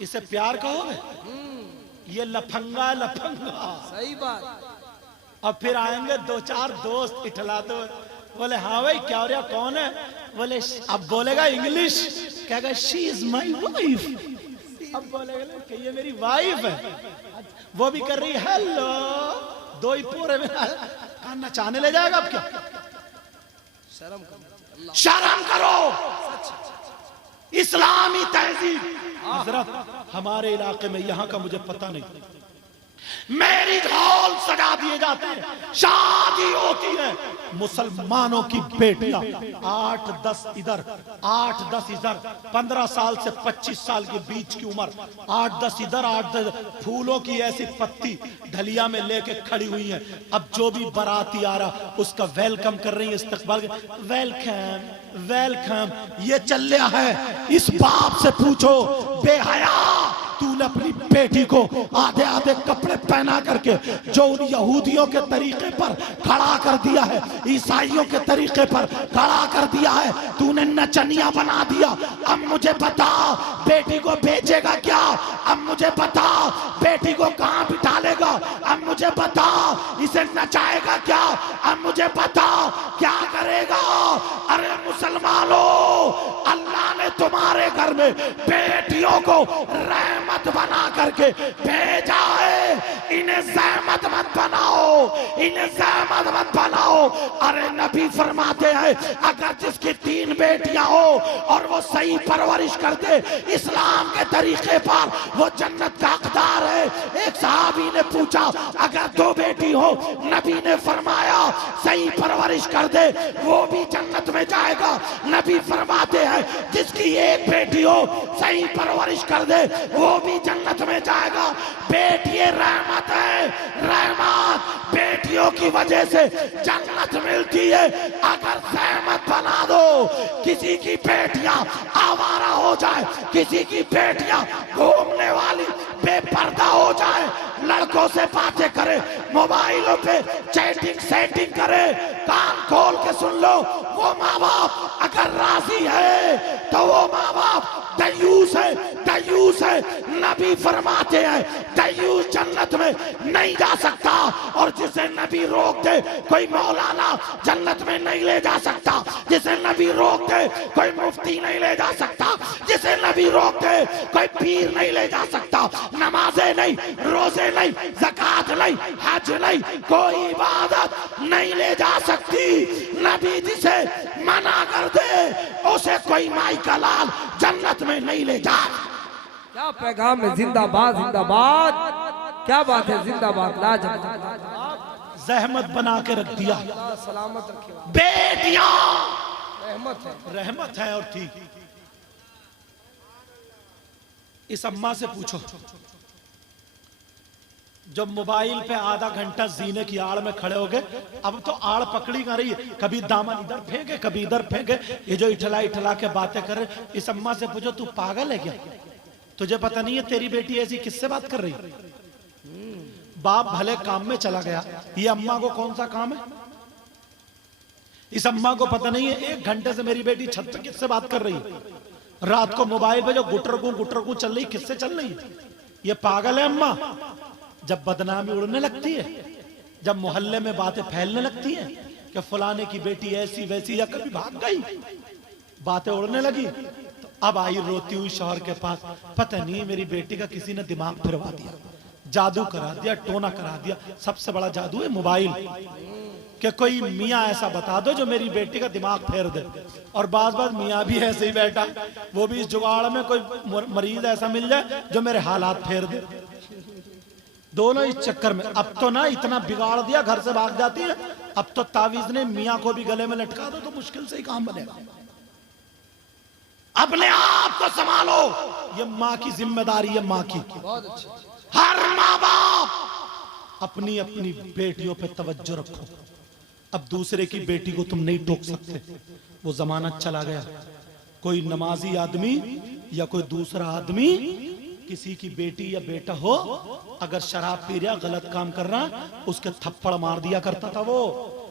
इसे प्यार कहोगे? ये लफंगा लफंगा। सही बात। अब फिर आएंगे 2-4 दोस्त इठलाते हुए, बोले हाँ भाई क्या हो रहा, कौन है? बोले अब बोलेगा इंग्लिश, कहेगा शी इज माई वाइफ। अब बोलेगा कि ये मेरी वाइफ है। वो भी कर रही हेलो, 2 ही पूरे में कहा नचाने ले जाएगा। अब क्या शर्म करो, शर्म करो। इस्लामी तहजीब हजरत हमारे इलाके में, यहाँ का मुझे पता नहीं, मैरिज हॉल सजा दिए जाते हैं, शादी होती है, मुसलमानों की बेटियां 8-10 इधर 8-10 इधर, 15 साल से 25 साल के बीच की उम्र, 8-10 इधर 8-10 फूलों की ऐसी पत्ती ढलिया में लेके खड़ी हुई हैं। अब जो भी बाराती आ रहा उसका वेलकम कर रही है, इस्तकबाल, वेलकम वेलकम। ये चल रहा है। इस बाप से पूछो बेहया, तूने अपनी बेटी को आधे आधे कपड़े पहना करके जो उन यहूदियों के तरीके पर खड़ा कर दिया है, ईसाइयों के तरीके पर खड़ा कर दिया है, तूने नचनिया बना दिया। अब मुझे बता बेटी को भेजेगा क्या? अब मुझे बता बेटी को कहां बिठा लेगा? अब मुझे बता इसे नचाएगा क्या? अब मुझे बता क्या करेगा? अरे मुसलमानों, अल्लाह ने तुम्हारे घर में बेटियों को रहमत बना करके भेजा है, इन्हें ज़हमत मत बनाओ, इन्हें ज़हमत मत बनाओ। अरे नबी फरमाते हैं अगर जिसकी 3 बेटियां हो और वो सही परवरिश कर दे इस्लाम के तरीके पर, वो जन्नत का हकदार है। एक सहाबी ने पूछा अगर 2 बेटी हो, नबी ने फरमाया सही परवरिश कर दे वो भी जन्नत में जाएगा। नबी फरमाते हैं जिसकी 1 बेटी हो, सही परवरिश कर दे वो भी जन्नत में जाएगा। बेटी रहमत है, रहमत, बेटियों की वजह से जन्नत मिलती है। अगर सहमत बना दो, किसी की बेटियां आवारा हो जाए, किसी की बेटियां घूमने वाली बेपर्दा हो जाए, लड़कों से बातें करे, मोबाइलों पे चैटिंग सेटिंग करे, कान खोल के सुन लो, वो माँ बाप अगर राजी है तो वो माँ बाप दयूस है, दयूस है। नबी फरमाते हैं दयूस जन्नत में नहीं जा सकता, और जिसे नबी नबी रोक दे कोई मौलाना जन्नत में नहीं ले जा सकता, जिसे नबी रोक दे कोई मुफ्ती नहीं ले जा सकता, जिसे नबी रोक दे कोई पीर नहीं ले जा सकता। नमाजें नहीं, रोजे नहीं, ज़कात नहीं, हज नहीं, कोई इबादत नहीं ले जा सकती। नबी जिसे मना कर दे उसे कोई माई का लाल जन्नत में नहीं ले जा। क्या पैगाम है, जिंदाबाद जिंदाबाद, क्या बात है, जिंदाबाद, लाजवाब, जहमत बना के रख दिया। सलामत रखे, बेटियां रहमत है। रहमत है और थी। इस अम्मा से पूछो जो मोबाइल पे आधा घंटा जीने की आड़ में खड़े हो गए, अब तो आड़ पकड़ी कर रही है, कभी दामन इधर फेंके कभी इधर फेंके, ये जो इठला इठला के बातें कर रहे। इस अम्मा से पूछो तू पागल है क्या? तुझे पता नहीं है तेरी बेटी ऐसी किससे बात कर रही? बाप भले काम में चला गया, ये अम्मा को कौन सा काम है? इस अम्मा को पता नहीं है 1 घंटे से मेरी बेटी छत पे किससे बात कर रही है, रात को मोबाइल पे जो गुटरगू चल रही, किससे चल रही है? ये पागल है अम्मा। जब बदनामी उड़ने लगती है, जब मोहल्ले में बातें फैलने लगती हैं कि फलाने की बेटी ऐसी वैसी, या कभी भाग गई, बातें उड़ने लगी, तो अब आई रोती हुई शौहर के पास, पता नहीं मेरी बेटी का किसी ने दिमाग फिरवा दिया, जादू करा दिया, टोना करा दिया। सबसे बड़ा जादू है मोबाइल, कि कोई मियाँ ऐसा बता दो जो मेरी बेटी का दिमाग फेर दे। और बार मियाँ भी ऐसे ही बैठा, वो भी इस जुगाड़ में कोई मरीज ऐसा मिल जाए जो मेरे हालात फेर दे। दोनों इस चक्कर में। अब तो ना इतना बिगाड़ दिया, घर से भाग जाती है। अब तो तावीज ने मियाँ को भी गले में लटका दो तो मुश्किल से ही काम बनेगा। अपने आप को संभालो, ये माँ की जिम्मेदारी है, माँ की। हर माँ बाप अपनी अपनी बेटियों पे तवज्जो रखो। अब दूसरे की बेटी को तुम नहीं टोक सकते, वो जमाना चला गया। कोई नमाजी आदमी या कोई दूसरा आदमी किसी की बेटी या बेटा हो, अगर शराब पी रहा, गलत काम कर रहा, उसके थप्पड़ मार दिया करता था। वो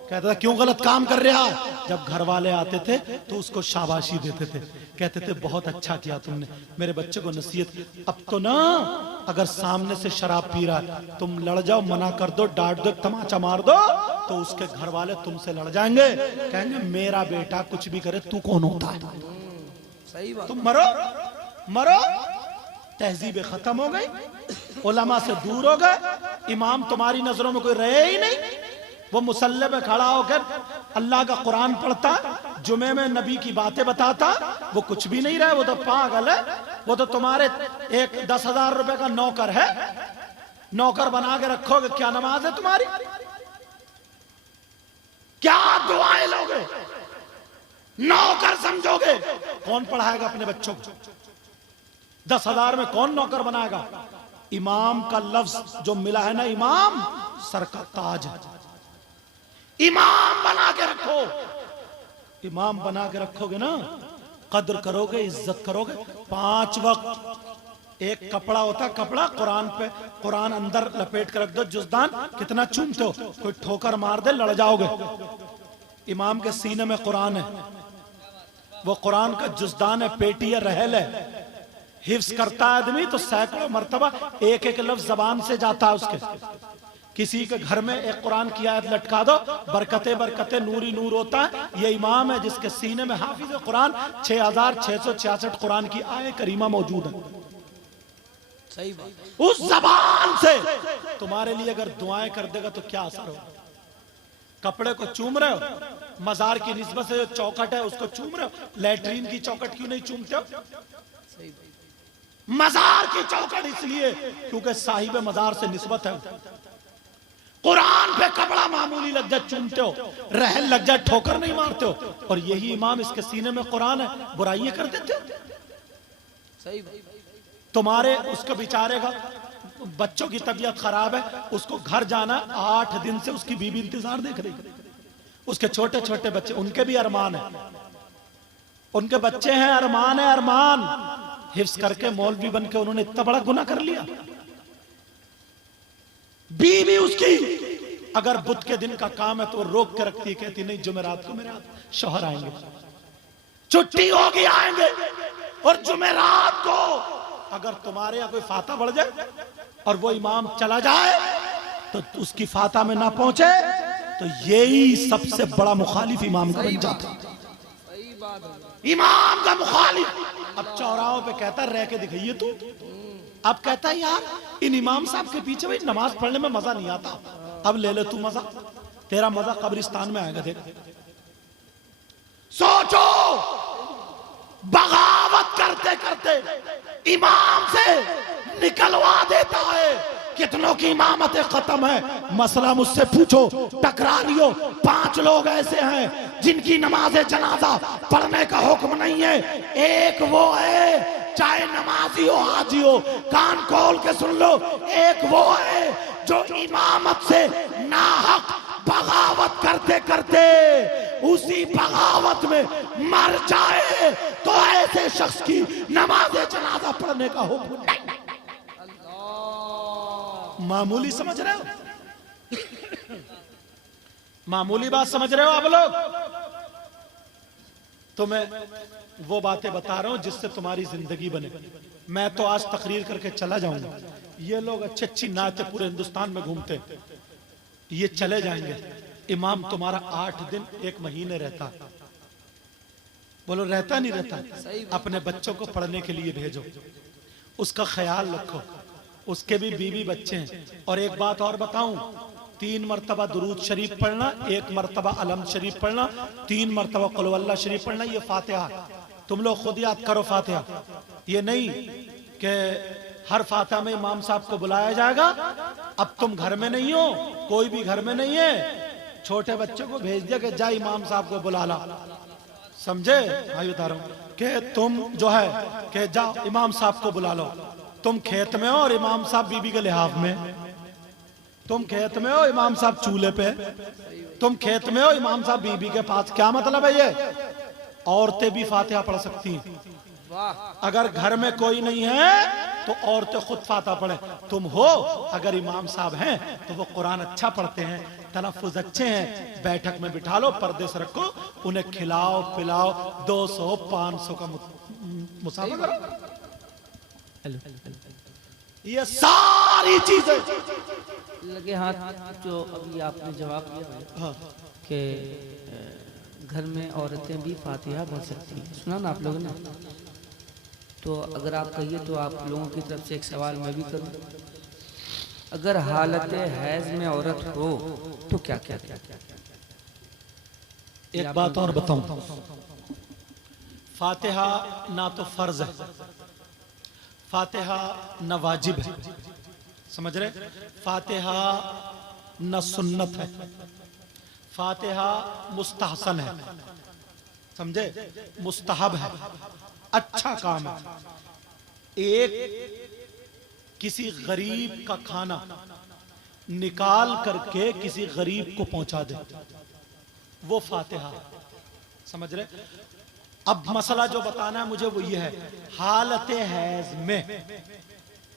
कहता था क्यों गलत काम कर रहा? जब घर वाले आते थे तो उसको शाबाशी देते थे, कहते थे बहुत अच्छा किया तुमने, मेरे बच्चे को नसीहत। अब तो ना अगर सामने से शराब पी रहा है, तुम लड़ जाओ, मना कर दो, डांट दो, तमाचा मार दो, तो उसके घर वाले तुमसे लड़ जाएंगे, कहेंगे मेरा बेटा कुछ भी करे, तू कौन होता है? सही बात। तुम मरो मरो। तहजीबें खत्म हो गई, उलमा से दूर हो गए, इमाम तुम्हारी नजरों में कोई रहे ही नहीं। वो मुसल्ले पे खड़ा होकर अल्लाह का कुरान पढ़ता, जुमे में नबी की बातें बताता, वो कुछ भी नहीं रहे, वो तो पागल है। वो तो तुम्हारे 10,000 रुपए का नौकर है, नौकर बना के रखोगे, क्या नमाज है तुम्हारी? क्या दुआएं लोगे? नौकर समझोगे? कौन पढ़ाएगा अपने बच्चों को? 10,000 में कौन नौकर बनाएगा? इमाम का लफ्ज जो मिला है ना, इमाम सर का ताज है। इमाम बना के रखो, इमाम बना के रखोगे ना, कद्र करोगे, इज्जत करोगे। 5 वक्त एक कपड़ा होता, कपड़ा कुरान पे, कुरान अंदर लपेट कर रख दो, जुज़दान कितना चूमते हो, कोई ठोकर मार दे लड़ जाओगे। इमाम के सीने में कुरान है, वो कुरान का जुज़दान है, पेटी है, रहल है, हिफ्स करता है आदमी तो सैकड़ों मर्तबा एक एक लफ्ज जबान से जाता है उसके। किसी के घर में एक कुरान की आयत लटका दो, बरकते बरकते, नूरी नूर होता है। ये इमाम है जिसके सीने में हाफिज कुरान 6,666 कुरान की आयत करीमा मौजूद है। सही बात। उस जबान से तुम्हारे लिए अगर दुआएं कर देगा तो क्या असर होगा? कपड़े को चूम रहे हो, मजार की निस्बत से जो चौखट है उसको चूम रहे हो, लैट्रीन की चौखट क्यों नहीं चूमते हो? मजार की चौखट इसलिए क्योंकि साहिब मजार से निस्बत है। कुरान पे कपड़ा मामूली लग जाए चूमते हो, रहल लग जाए ठोकर नहीं मारते हो। और यही इमाम, इसके सीने में कुरान है, बुराइयां कर देते हो। सही बात। तुम्हारे उसको बेचारे का बच्चों की तबीयत खराब है, उसको घर जाना, 8 दिन से उसकी बीबी इंतजार देख रही है। उसके छोटे छोटे बच्चे, उनके भी अरमान है, उनके बच्चे हैं, अरमान है, अरमान। हिफ्स करके मौलवी बन के उन्होंने इतना बड़ा गुनाह कर लिया। बीवी उसकी अगर बुध के दिन का काम है तो रोक के रखती है, कहती नहीं जुमेरात को मेरे शौहर आएंगे, छुट्टी होगी आएंगे। और जुमेरात को अगर तुम्हारे यहाँ कोई फाता बढ़ जाए और वो इमाम चला जाए तो उसकी फाता में ना पहुंचे तो यही सबसे बड़ा मुखालिफ इमाम का बन जाता। सही बात है। इमाम का मुखालिफ अब चौराहों पे कहता रह के दिखाइए तू। अब कहता है यार इन इमाम साहब के पीछे भाई नमाज पढ़ने में मजा नहीं आता, अब ले ले तू मजा, तेरा मजा कब्रिस्तान में आएगा। देख सोचो, बगावत करते करते इमाम से निकलवा देता है। कितनों की इमामतें खत्म है, मसला मुझसे पूछो, टकरा लियो। 5 लोग ऐसे हैं जिनकी नमाज जनाजा पढ़ने का हुक्म नहीं है। एक वो है, चाहे नमाजी हो हाजी हो, कान खोल के सुन लो, एक वो है जो इमामत से नाहक बगावत करते करते उसी बगावत में मर जाए तो ऐसे शख्स की नमाज जनाजा पढ़ने का हुक्म नहीं। मामूली समझ रहे हो? मामूली बात समझ रहे हो आप लोग? तो मैं वो बातें बता रहा हूं जिससे तुम्हारी जिंदगी बने। मैं तो आज तकरीर करके चला जाऊंगा, ये लोग अच्छी अच्छी नाते पूरे हिंदुस्तान में घूमते, ये चले जाएंगे। इमाम तुम्हारा 8 दिन 1 महीने रहता। बोलो रहता नहीं रहता? अपने बच्चों को पढ़ने के लिए भेजो, उसका ख्याल रखो, उसके भी बीवी बच्चे हैं। और एक बात और बताऊं, 3 मरतबा दुरूद शरीफ पढ़ना, 1 मरतबा अलम शरीफ पढ़ना, 3 मरतबा कुल वल्लाह शरीफ पढ़ना। ये फातिहा तुम लोग खुद याद करो। फातिहा ये नहीं कि हर फातिहा में इमाम साहब को बुलाया जाएगा। अब तुम घर में नहीं हो, कोई भी घर में नहीं है, छोटे बच्चे को भेज दिया कि जा इमाम साहब को बुला ला। समझे भाई? बता रहा हूं कि तुम जो है कि जाओ इमाम साहब को बुला लो। तुम खेत में हो और इमाम साहब बीबी के लिहाफ में, तुम खेत में हो इमाम साहब चूल्हे पे, तुम खेत में हो इमाम साहब बीबी के पास। क्या मतलब है ये? औरतें भी फातिहा पढ़ सकती हैं। अगर घर में कोई नहीं है तो औरतें खुद फातिहा पढ़े। तुम हो अगर इमाम साहब हैं तो वो कुरान अच्छा पढ़ते हैं, तलफ्फुज अच्छे हैं, बैठक में बिठा लो, पर्दे से रखो, उन्हें खिलाओ पिलाओ, 200 500 का मुसाफा करो। ये सारी चीजें लगे हाथ जो अभी आपने जवाब दिया हाँ। कि घर में औरतें भी फातिहा पढ़ सकती हैं, सुना ना आप लोगों ने? तो अगर आप कहिए तो आप लोगों की तरफ से एक सवाल मैं भी करूं। अगर हालत हैज में औरत हो तो क्या क्या क्या क्या? एक बात और बताऊं, फातिहा ना तो फर्ज है, फातिहा न वाजिब है, समझ रहे? फातिहा न सुन्नत है, फातिहा मुस्तहसन है, समझे? मुस्तहब है, अच्छा काम है। एक किसी गरीब का खाना निकाल करके किसी गरीब को पहुंचा दे, वो फातिहा, समझ रहे? अब मसला जो बताना है मुझे वो ये है, हालत हैज में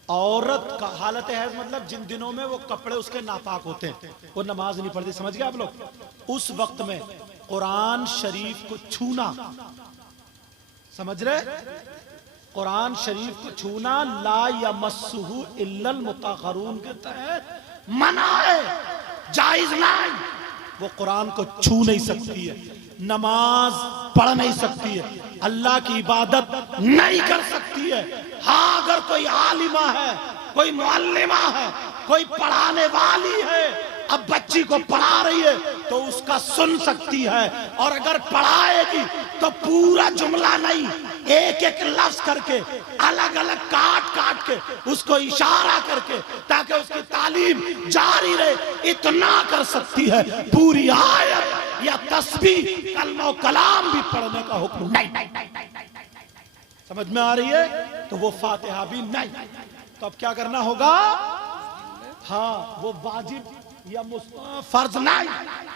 औरत का, हालत हैज मतलब जिन दिनों में वो कपड़े उसके नापाक होते हैं, वो नमाज नहीं पढ़ती, समझ गए आप लोग? उस वक्त में कुरान शरीफ को छूना, समझ रहे? कुरान शरीफ को छूना ला यमस्सुहु इल्लल मुतहहरून के तहत मना है, जायज नहीं। वो कुरान को छू नहीं सकती है, नमाज पढ़ नहीं सकती है, अल्लाह की इबादत नहीं कर सकती है। हाँ, अगर कोई आलिमा है, कोई मुअल्लिमा है, कोई पढ़ाने वाली है, अब बच्ची को पढ़ा रही है तो उसका सुन सकती है, और अगर पढ़ाएगी तो पूरा जुमला नहीं, एक एक लफ्ज करके अलग अलग काट काट के उसको इशारा करके ताकि उसकी तालीम जारी रहे, इतना कर सकती है। पूरी आयत या तस्बीह कलमा कलाम भी पढ़ने का हुक्म नहीं। समझ में आ रही है? तो वो फातिहा भी नहीं। तो अब क्या करना होगा? हाँ, वो वाजिब या फर्ज नहीं,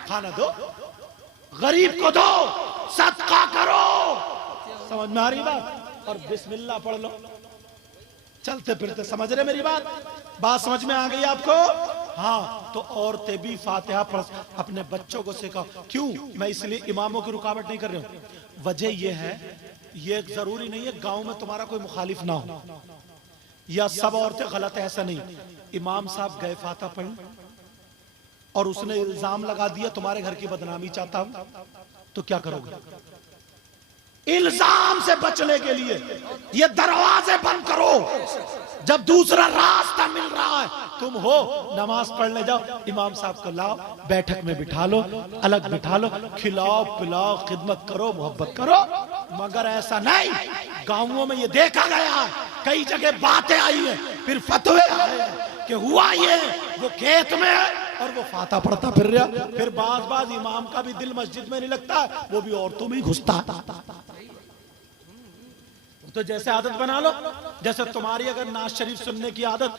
खाना दो, गरीब को दो, सदका करो, समझ में आ रही बात? और बिस्मिल्लाह पढ़ लो चलते फिरते, समझ रहे मेरी बात? बात समझ में आ गई आपको? हाँ, तो औरतें भी फातिहा पढ़, अपने बच्चों को सिखाओ। क्यों? मैं इसलिए इमामों की रुकावट नहीं कर रहा हूं, वजह यह है, ये जरूरी नहीं है गांव में तुम्हारा कोई मुखालिफ ना हो या सब औरतें गलत है, ऐसा नहीं। इमाम साहब गए फातिहा पढ़ने, और उसने इल्जाम लगा दिया तुम्हारे घर की बदनामी चाहता हूं, तो क्या करोगे? इल्जाम से बचने के लिए ये दरवाजे बंद करो। जब दूसरा रास्ता मिल रहा है, तुम हो नमाज पढ़ने जाओ, इमाम साहब को लाओ, बैठक में बिठा लो, अलग बिठा लो, खिलाओ पिलाओ, खिदमत करो, मोहब्बत करो। मगर ऐसा नहीं, गांवों में ये देखा गया है, कई जगह बातें आई है, फिर फतवे आए कि हुआ ये, वो खेत में है और वो फाता पढ़ता फिर रहा। फिर बाज इमाम का भी दिल मस्जिद में नहीं लगता, वो भी औरतों में घुसता। तो जैसे आदत बना लो, जैसे तुम्हारी अगर नाज शरीफ सुनने की आदत,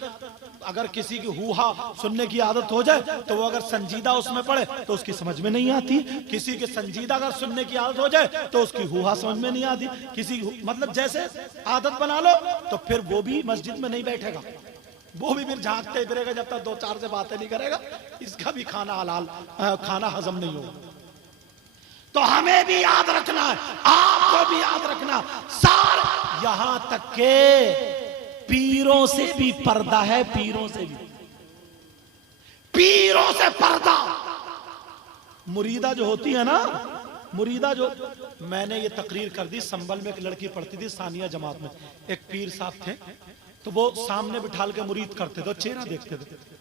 अगर किसी की हुहा सुनने की आदत हो जाए, तो वो अगर संजीदा उसमें पढ़े तो उसकी समझ में नहीं आती। किसी के संजीदा अगर सुनने की आदत हो जाए तो उसकी हुहा समझ में नहीं आती। किसी मतलब जैसे आदत बना लो, तो फिर वो भी मस्जिद में नहीं बैठेगा, वो भी फिर झांकते फिरेगा जब तक 2-4 से बातें नहीं करेगा, इसका भी खाना हलाल, खाना हजम नहीं होगा। तो हमें भी याद रखना है, आपको भी याद रखना, सार यहां तक के पीरों से भी पर्दा है, पीरों से भी, पीरों से पर्दा। मुरीदा जो होती है ना, मुरीदा जो, मैंने ये तकरीर कर दी, संभल में एक लड़की पढ़ती थी सानिया जमात में, एक पीर साहब थे, तो वो सामने बिठाल के मुरीद करते थे, चेहरा देखते थे।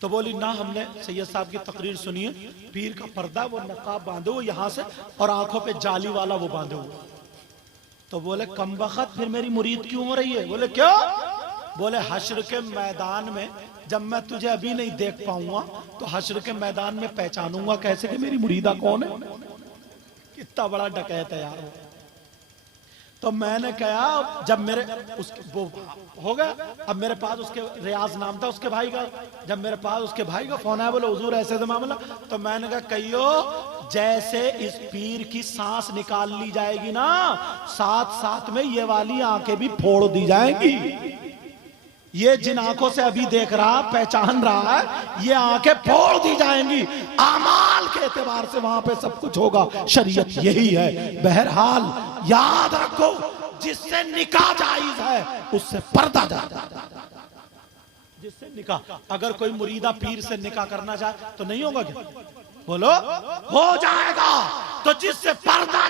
तो बोली ना, हमने सैयद साहब की तकरीर सुनी है, पीर का पर्दा, वो नकाब बांधे हुए यहां से और आंखों पे जाली वाला वो बांधे हुए। तो बोले कम बखत फिर मेरी मुरीद क्यों हो रही है? बोले क्यों? बोले हश्र के मैदान में जब मैं तुझे अभी नहीं देख पाऊंगा, तो हश्र के मैदान में पहचानूंगा कैसे कि मेरी मुरीदा कौन है। कितना बड़ा डकैत है यार वो। तो मैंने कहा, जब मेरे वो हो गया, अब मेरे पास उसके रियाज नाम था उसके भाई का, जब मेरे पास उसके भाई का फोन आया, बोले हुजूर ऐसे ऐसे मामला, तो मैंने कहा कहियो जैसे इस पीर की सांस निकाल ली जाएगी ना, साथ साथ में ये वाली आंखें भी फोड़ दी जाएंगी। ये जिन आंखों से अभी देख रहा, पहचान रहा है, ये आंखें फोड़ दी जाएंगी। आमाल के एतबार से वहां पे सब कुछ होगा। शरीयत यही है। बहरहाल याद रखो, जिससे निकाह जायज है उससे पर्दा जायज है। जिससे निकाह, अगर कोई मुरीदा पीर से निकाह करना चाहे तो नहीं होगा क्या? बोलो, हो जाएगा। तो जिससे पर्दा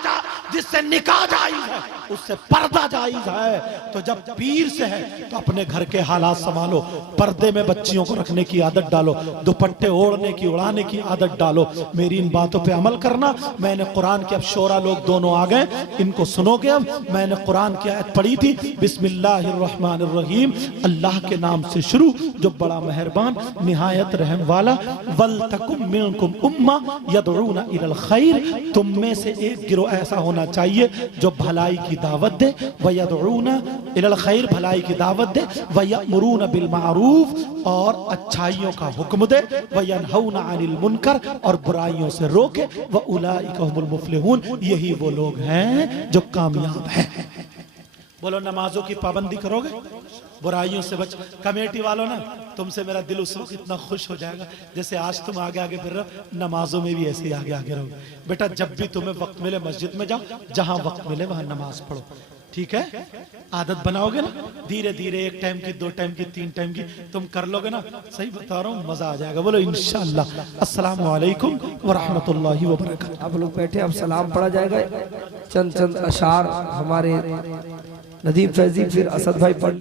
जिससे निकाह जायज है उससे पर्दा जायज है। तो जब पीर से है तो अपने घर के हालात संभालो, पर्दे में बच्चियों को रखने की आदत डालो, दुपट्टे ओढ़ने की उड़ाने की आदत डालो। मेरी इन बातों पे अमल करना। मैंने कुरान के, अब शोरा लोग दोनों आ गए, इनको सुनोगे। अब मैंने कुरान की आयत पढ़ी थी, बिस्मिल्लाहिर्रहमानिर्रहीम, अल्लाह के नाम से शुरू जो बड़ा मेहरबान निहायत रहम वाला। वल तकुम मिनकुम उम्मा यदऊना इलल खैर, तुम में से एक गिरोह ऐसा होना चाहिए जो भलाई की दावत दे। व यदऊना इलल खैर, भलाई की दावत दे। व यअमुरूना बिल मारूफ, और अच्छाइयों का हुक्म दे। व यनहौना अनिल मुनकर, और बुराइयों से रोके। व उलाइका हुमुल मुफ्लिहून, यही वो लोग हैं जो कामयाब हैं। बोलो, नमाजों की पाबंदी करोगे, बुराइयों से बच। कमेटी वालों ना, तुमसे मेरा दिल उस वक्त इतना खुश हो जाएगा जैसे आज तुम आगे आगे फिर रहो, नमाजों में भी ऐसे ही आगे आगे रहो। बेटा, जब भी तुम्हें वक्त मिले मस्जिद में जाओ, जहां वक्त मिले वहां नमाज पढ़ो, ठीक है? आदत बनाओगे ना, धीरे धीरे 1 टाइम की, 2 टाइम की, 3 टाइम की तुम कर लोगे ना, सही बता रहा हूँ, मजा आ जाएगा। बोलो इंशाअल्लाह। अस्सलामु अलैकुम व रहमतुल्लाहि व बरकातहू। आप लोग बैठे, अब सलाम पढ़ा जाएगा। चंद अशार हमारे नदीम फैजी, फिर असद भाई पढ़